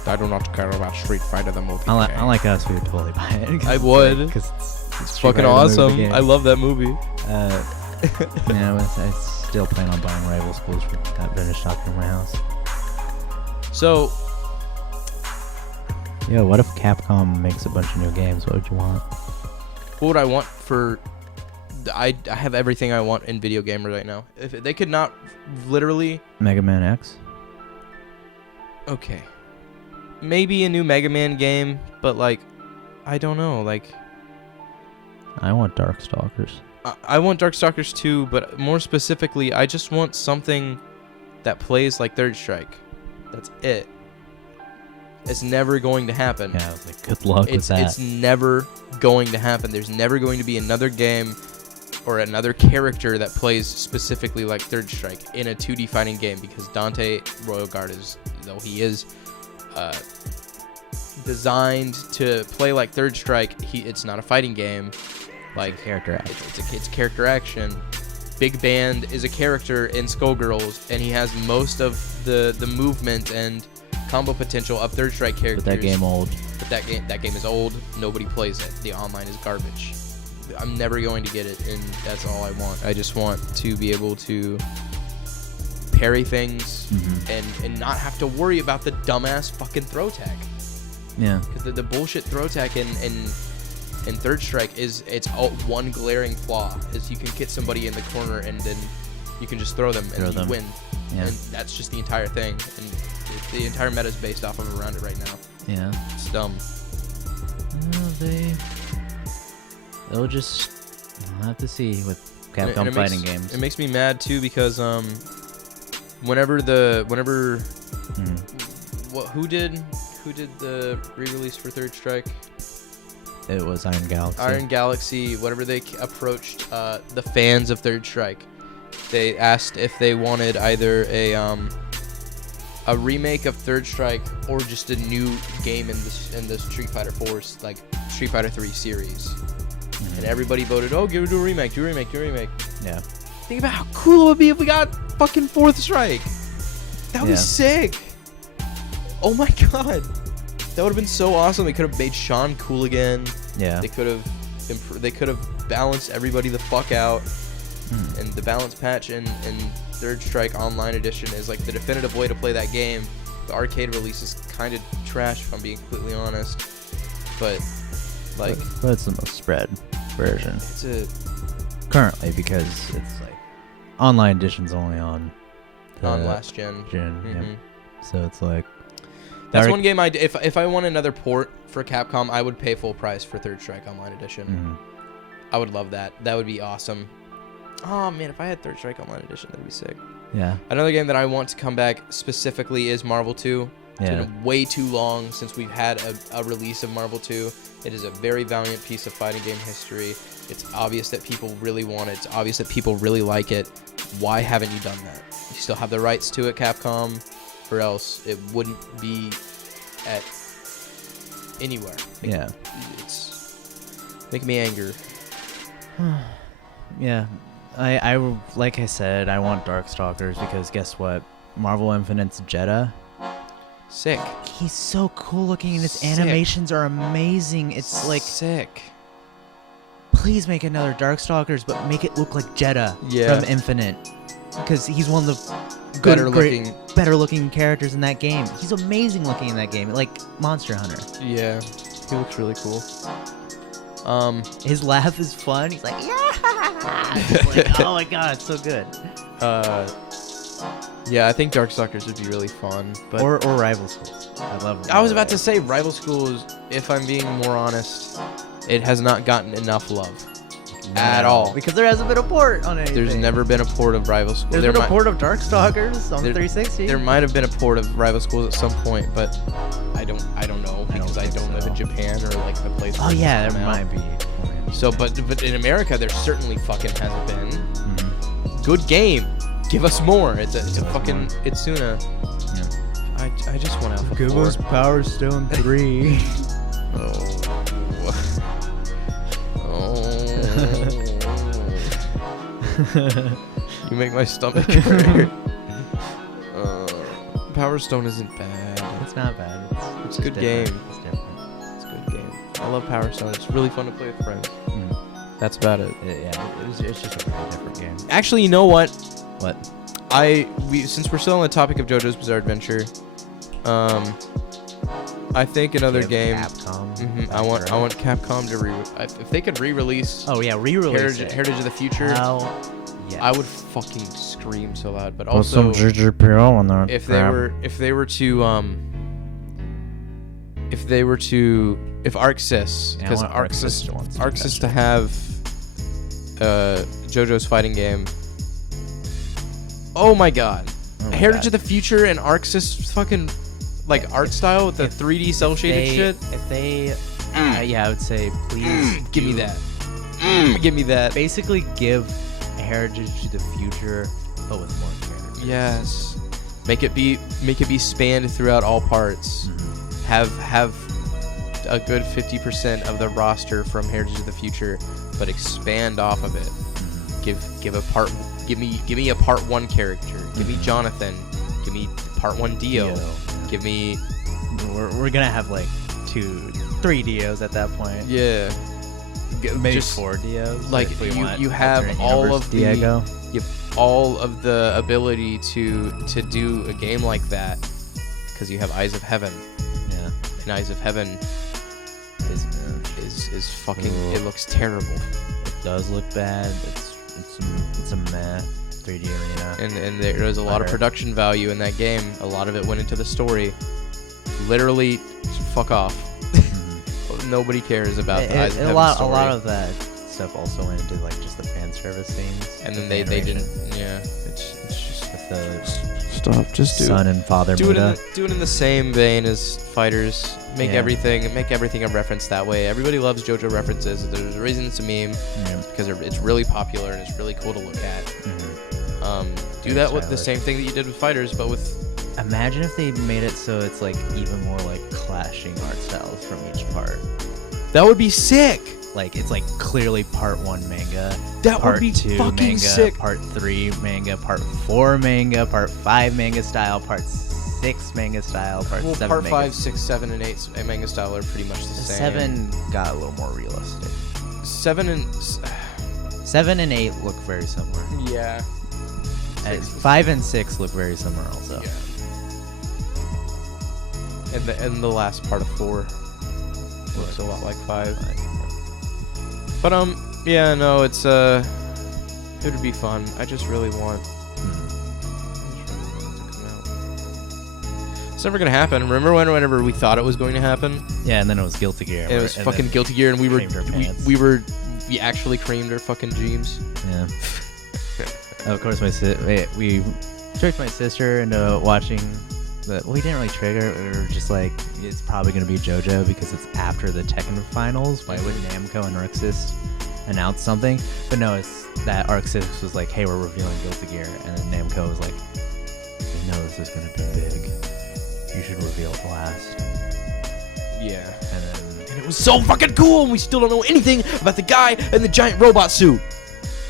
I do not care about Street Fighter the movie. Unlike us, we would totally buy it. I would. Because It's fucking awesome. I love that movie. I still plan on buying rival schools for that Vintage Dock in my house. So Yo, what if Capcom makes a bunch of new games? What would you want? what would I want for? I have everything I want in video game right now. If they could not literally. Mega Man X? Okay. Maybe a new Mega Man game, but like, I don't know. Like, I want Darkstalkers. I want Darkstalkers 2, but more specifically, I just want something that plays like Third Strike. That's it. It's never going to happen. Yeah, I was like, good luck with that. It's never going to happen. There's never going to be another game or another character that plays specifically like Third Strike in a 2D fighting game, because Dante Royal Guard is, though he is designed to play like Third Strike, it's not a fighting game. Like character action. It's character action. Big Band is a character in Skullgirls, and he has most of the movement and combo potential of Third Strike characters. But that game old. But that game is old. Nobody plays it. The online is garbage. I'm never going to get it, and that's all I want. I just want to be able to parry things and not have to worry about the dumbass fucking throw tech. Yeah. Because the bullshit throw tech in Third Strike it's one glaring flaw is you can get somebody in the corner and then you can just throw them and you win. Yeah. And that's just the entire thing. And the entire meta is based off of around it right now. Yeah. It's dumb. They'll just. I'll have to see with And Capcom fighting games. It makes me mad too because whenever who did the re-release for Third Strike? It was Iron Galaxy. Iron Galaxy, whatever they approached the fans of Third Strike, they asked if they wanted either a remake of Third Strike or just a new game in the Street Fighter 4's like Street Fighter 3 series. And everybody voted, oh, do a remake. Yeah. Think about how cool it would be if we got fucking Fourth Strike. That would be sick. Oh my god. That would have been so awesome. They could have made Sean cool again. Yeah. They could have balanced everybody the fuck out. And the balance patch in Third Strike Online Edition is like the definitive way to play that game. The arcade release is kind of trash, if I'm being completely honest. But like, but it's the most spread version. it's a Currently, because it's like online edition's only on last gen. Yeah. So it's like That's one game if I want another port for Capcom, I would pay full price for Third Strike Online Edition. I would love that. That would be awesome. Oh man, if I had Third Strike Online Edition, that'd be sick. Yeah. Another game that I want to come back specifically is Marvel 2. It's been way too long since we've had a release of Marvel 2. It is a very valiant piece of fighting game history. It's obvious that people really want it. It's obvious that people really like it. Why haven't you done that? You still have the rights to it, Capcom, or else it wouldn't be at anywhere. Yeah. It's making me angry. Yeah. I like I said, I want Darkstalkers because guess what? Marvel Infinite's Jeddah. Sick. He's so cool looking and his Sick. animations are amazing. It's like, sick. please make another Darkstalkers, but make it look like Jeddah from Infinite. because he's one of the better looking characters in that game. He's amazing looking in that game, like Monster Hunter. Yeah, he looks really cool. His laugh is fun. He's like, yeah. It's like, oh my god, it's so good. Yeah, I think Darkstalkers would be really fun, but or Rival Schools. I love. I was about to say Rival Schools. If I'm being more honest, it has not gotten enough love at all. Because there hasn't been a port on anything. There's never been a port of Rival Schools. There's been a port of Darkstalkers on 360. There might have been a port of Rival Schools at some point, but I don't know because I don't live in Japan or like the place. Oh yeah, there might be. So, but in America, there certainly fucking hasn't been. Mm-hmm. Good game. Give us more. It's a fucking Itsuna. Yeah. I just want Alpha 4. Give us Power Stone 3. You make my stomach hurt. Power Stone isn't bad. It's not bad. It's a good game. It's different. It's a good game. I love Power Stone. It's really fun to play with friends. That's about it. It's just a very different game. Actually, you know what? What? Since we're still on the topic of JoJo's Bizarre Adventure, I think another game. Capcom. I want Capcom to if they could re-release. Oh yeah, re-release Heritage of the Future. Yes. I would fucking scream so loud. But Put also, some GGPO on that. if they were to if ArcSys, because ArcSys to have JoJo's fighting game. Oh my god. Heritage of the Future and ArcSys fucking like art style with the 3D cell shaded shit. If they I would say please give me that. Give me that. Basically give Heritage to the Future but with more characters. Yes. Make it be spanned throughout all parts. Have a good 50% of the roster from Heritage of the Future, but expand off of it. Give me a part 1 character. Give me Jonathan. Give me part 1 Dio. Give me. We're gonna have like 3 Dios at that point. Yeah. Maybe 4 Dios. Like you have all of Diego. You have all of the ability to do a game like that because you have Eyes of Heaven. Yeah. And Eyes of Heaven is fucking. It looks terrible. It does look bad. It's a meh 3D arena. And there's a lot of production value in that game. A lot of it went into the story. Literally, fuck off. Nobody cares about the Eyes of Heaven story. A lot of that stuff also went into like just the fan service scenes. And then they didn't. Yeah, it's just with the stop. Just do son and father. Do it in the same vein as Fighters. Make everything a reference that way. Everybody loves JoJo references. There's a reason it's a meme because it's really popular and it's really cool to look at. Do that with the same thing that you did with Fighters, but with. Imagine if they made it so it's like even more like clashing art styles from each part. That would be sick. Like it's like clearly part 1 manga. That part would be 2 fucking manga, sick. Part 3 manga, part 4 manga, part 5 manga style, part 6 manga style, part 7 part manga. 5, 6, 7, and 8 manga style are pretty much the same. 7 got a little more realistic. 7 and 8 look very similar. Yeah. 5 and 6 look very similar also. Yeah. And the last part of 4 looks a lot like 5. But yeah, no, it's it would be fun. I just really want it to come out. It's never gonna happen. Remember whenever we thought it was going to happen? Yeah, and then it was Guilty Gear. And it was fucking Guilty Gear, and we actually creamed our fucking dreams. Yeah. Of course, we tricked my sister into watching. We didn't really trigger. We were just like, it's probably going to be JoJo because it's after the Tekken finals. Why would Namco and ArcSys announce something? But no, it's that ArcSys was like, hey, we're revealing Guilty Gear. And then Namco was like, you know this is going to be big. You should reveal it last. Yeah. And it was so fucking cool, and we still don't know anything about the guy in the giant robot suit.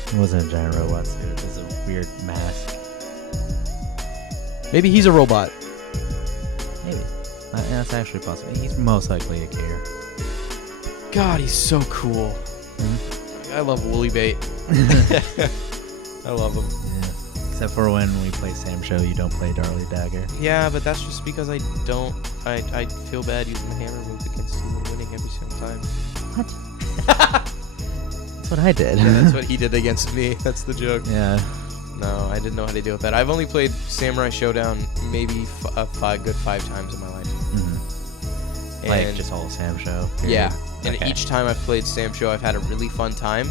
It wasn't a giant robot suit. It was a weird mask. Maybe he's a robot. Maybe. That's actually possible. He's most likely a gear. God, he's so cool. I love Woolly Bait. I love him. Yeah. Except for when we play Sam Show, you don't play Darly Dagger. Yeah, but that's just because I don't. I feel bad using the hammer move against you and winning every single time. What? That's what I did. Yeah, that's what he did against me. That's the joke. Yeah. No, I didn't know how to deal with that. I've only played Samurai Showdown maybe good 5 times in my life. Mm-hmm. Like And just all Sam Show. Period. yeah, and Okay. each time I've played Sam Show, I've had a really fun time.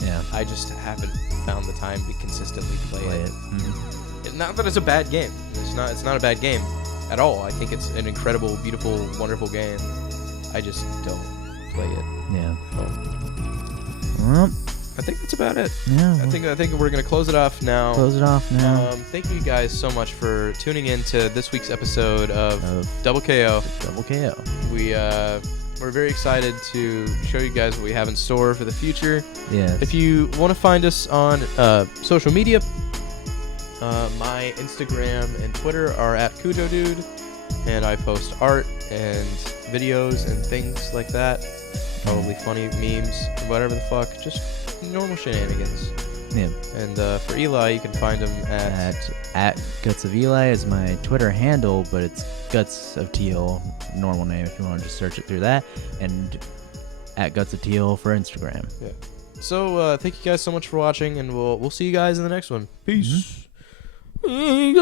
Yeah. I just haven't found the time to consistently play it. Mm-hmm. Not that it's a bad game. It's not a bad game at all. I think it's an incredible, beautiful, wonderful game. I just don't play it. Yeah. So, Well, I think that's about it. yeah. I think we're gonna close it off now. Close it off now. Thank you guys so much for tuning in to this week's episode of Of Double KO. Double KO. We're very excited to show you guys what we have in store for the future. Yeah. If you want to find us on social media, my Instagram and Twitter are at KujoDude, and I post art and videos and things like that. Probably funny memes or whatever the fuck, just normal shenanigans. Yeah. And for Eli, you can find him At Guts of Eli is my Twitter handle, but it's Guts of Teal, normal name if you want to just search it through that, and at Guts of Teal for Instagram. Yeah. So thank you guys so much for watching, and we'll see you guys in the next one. Peace. Mm-hmm.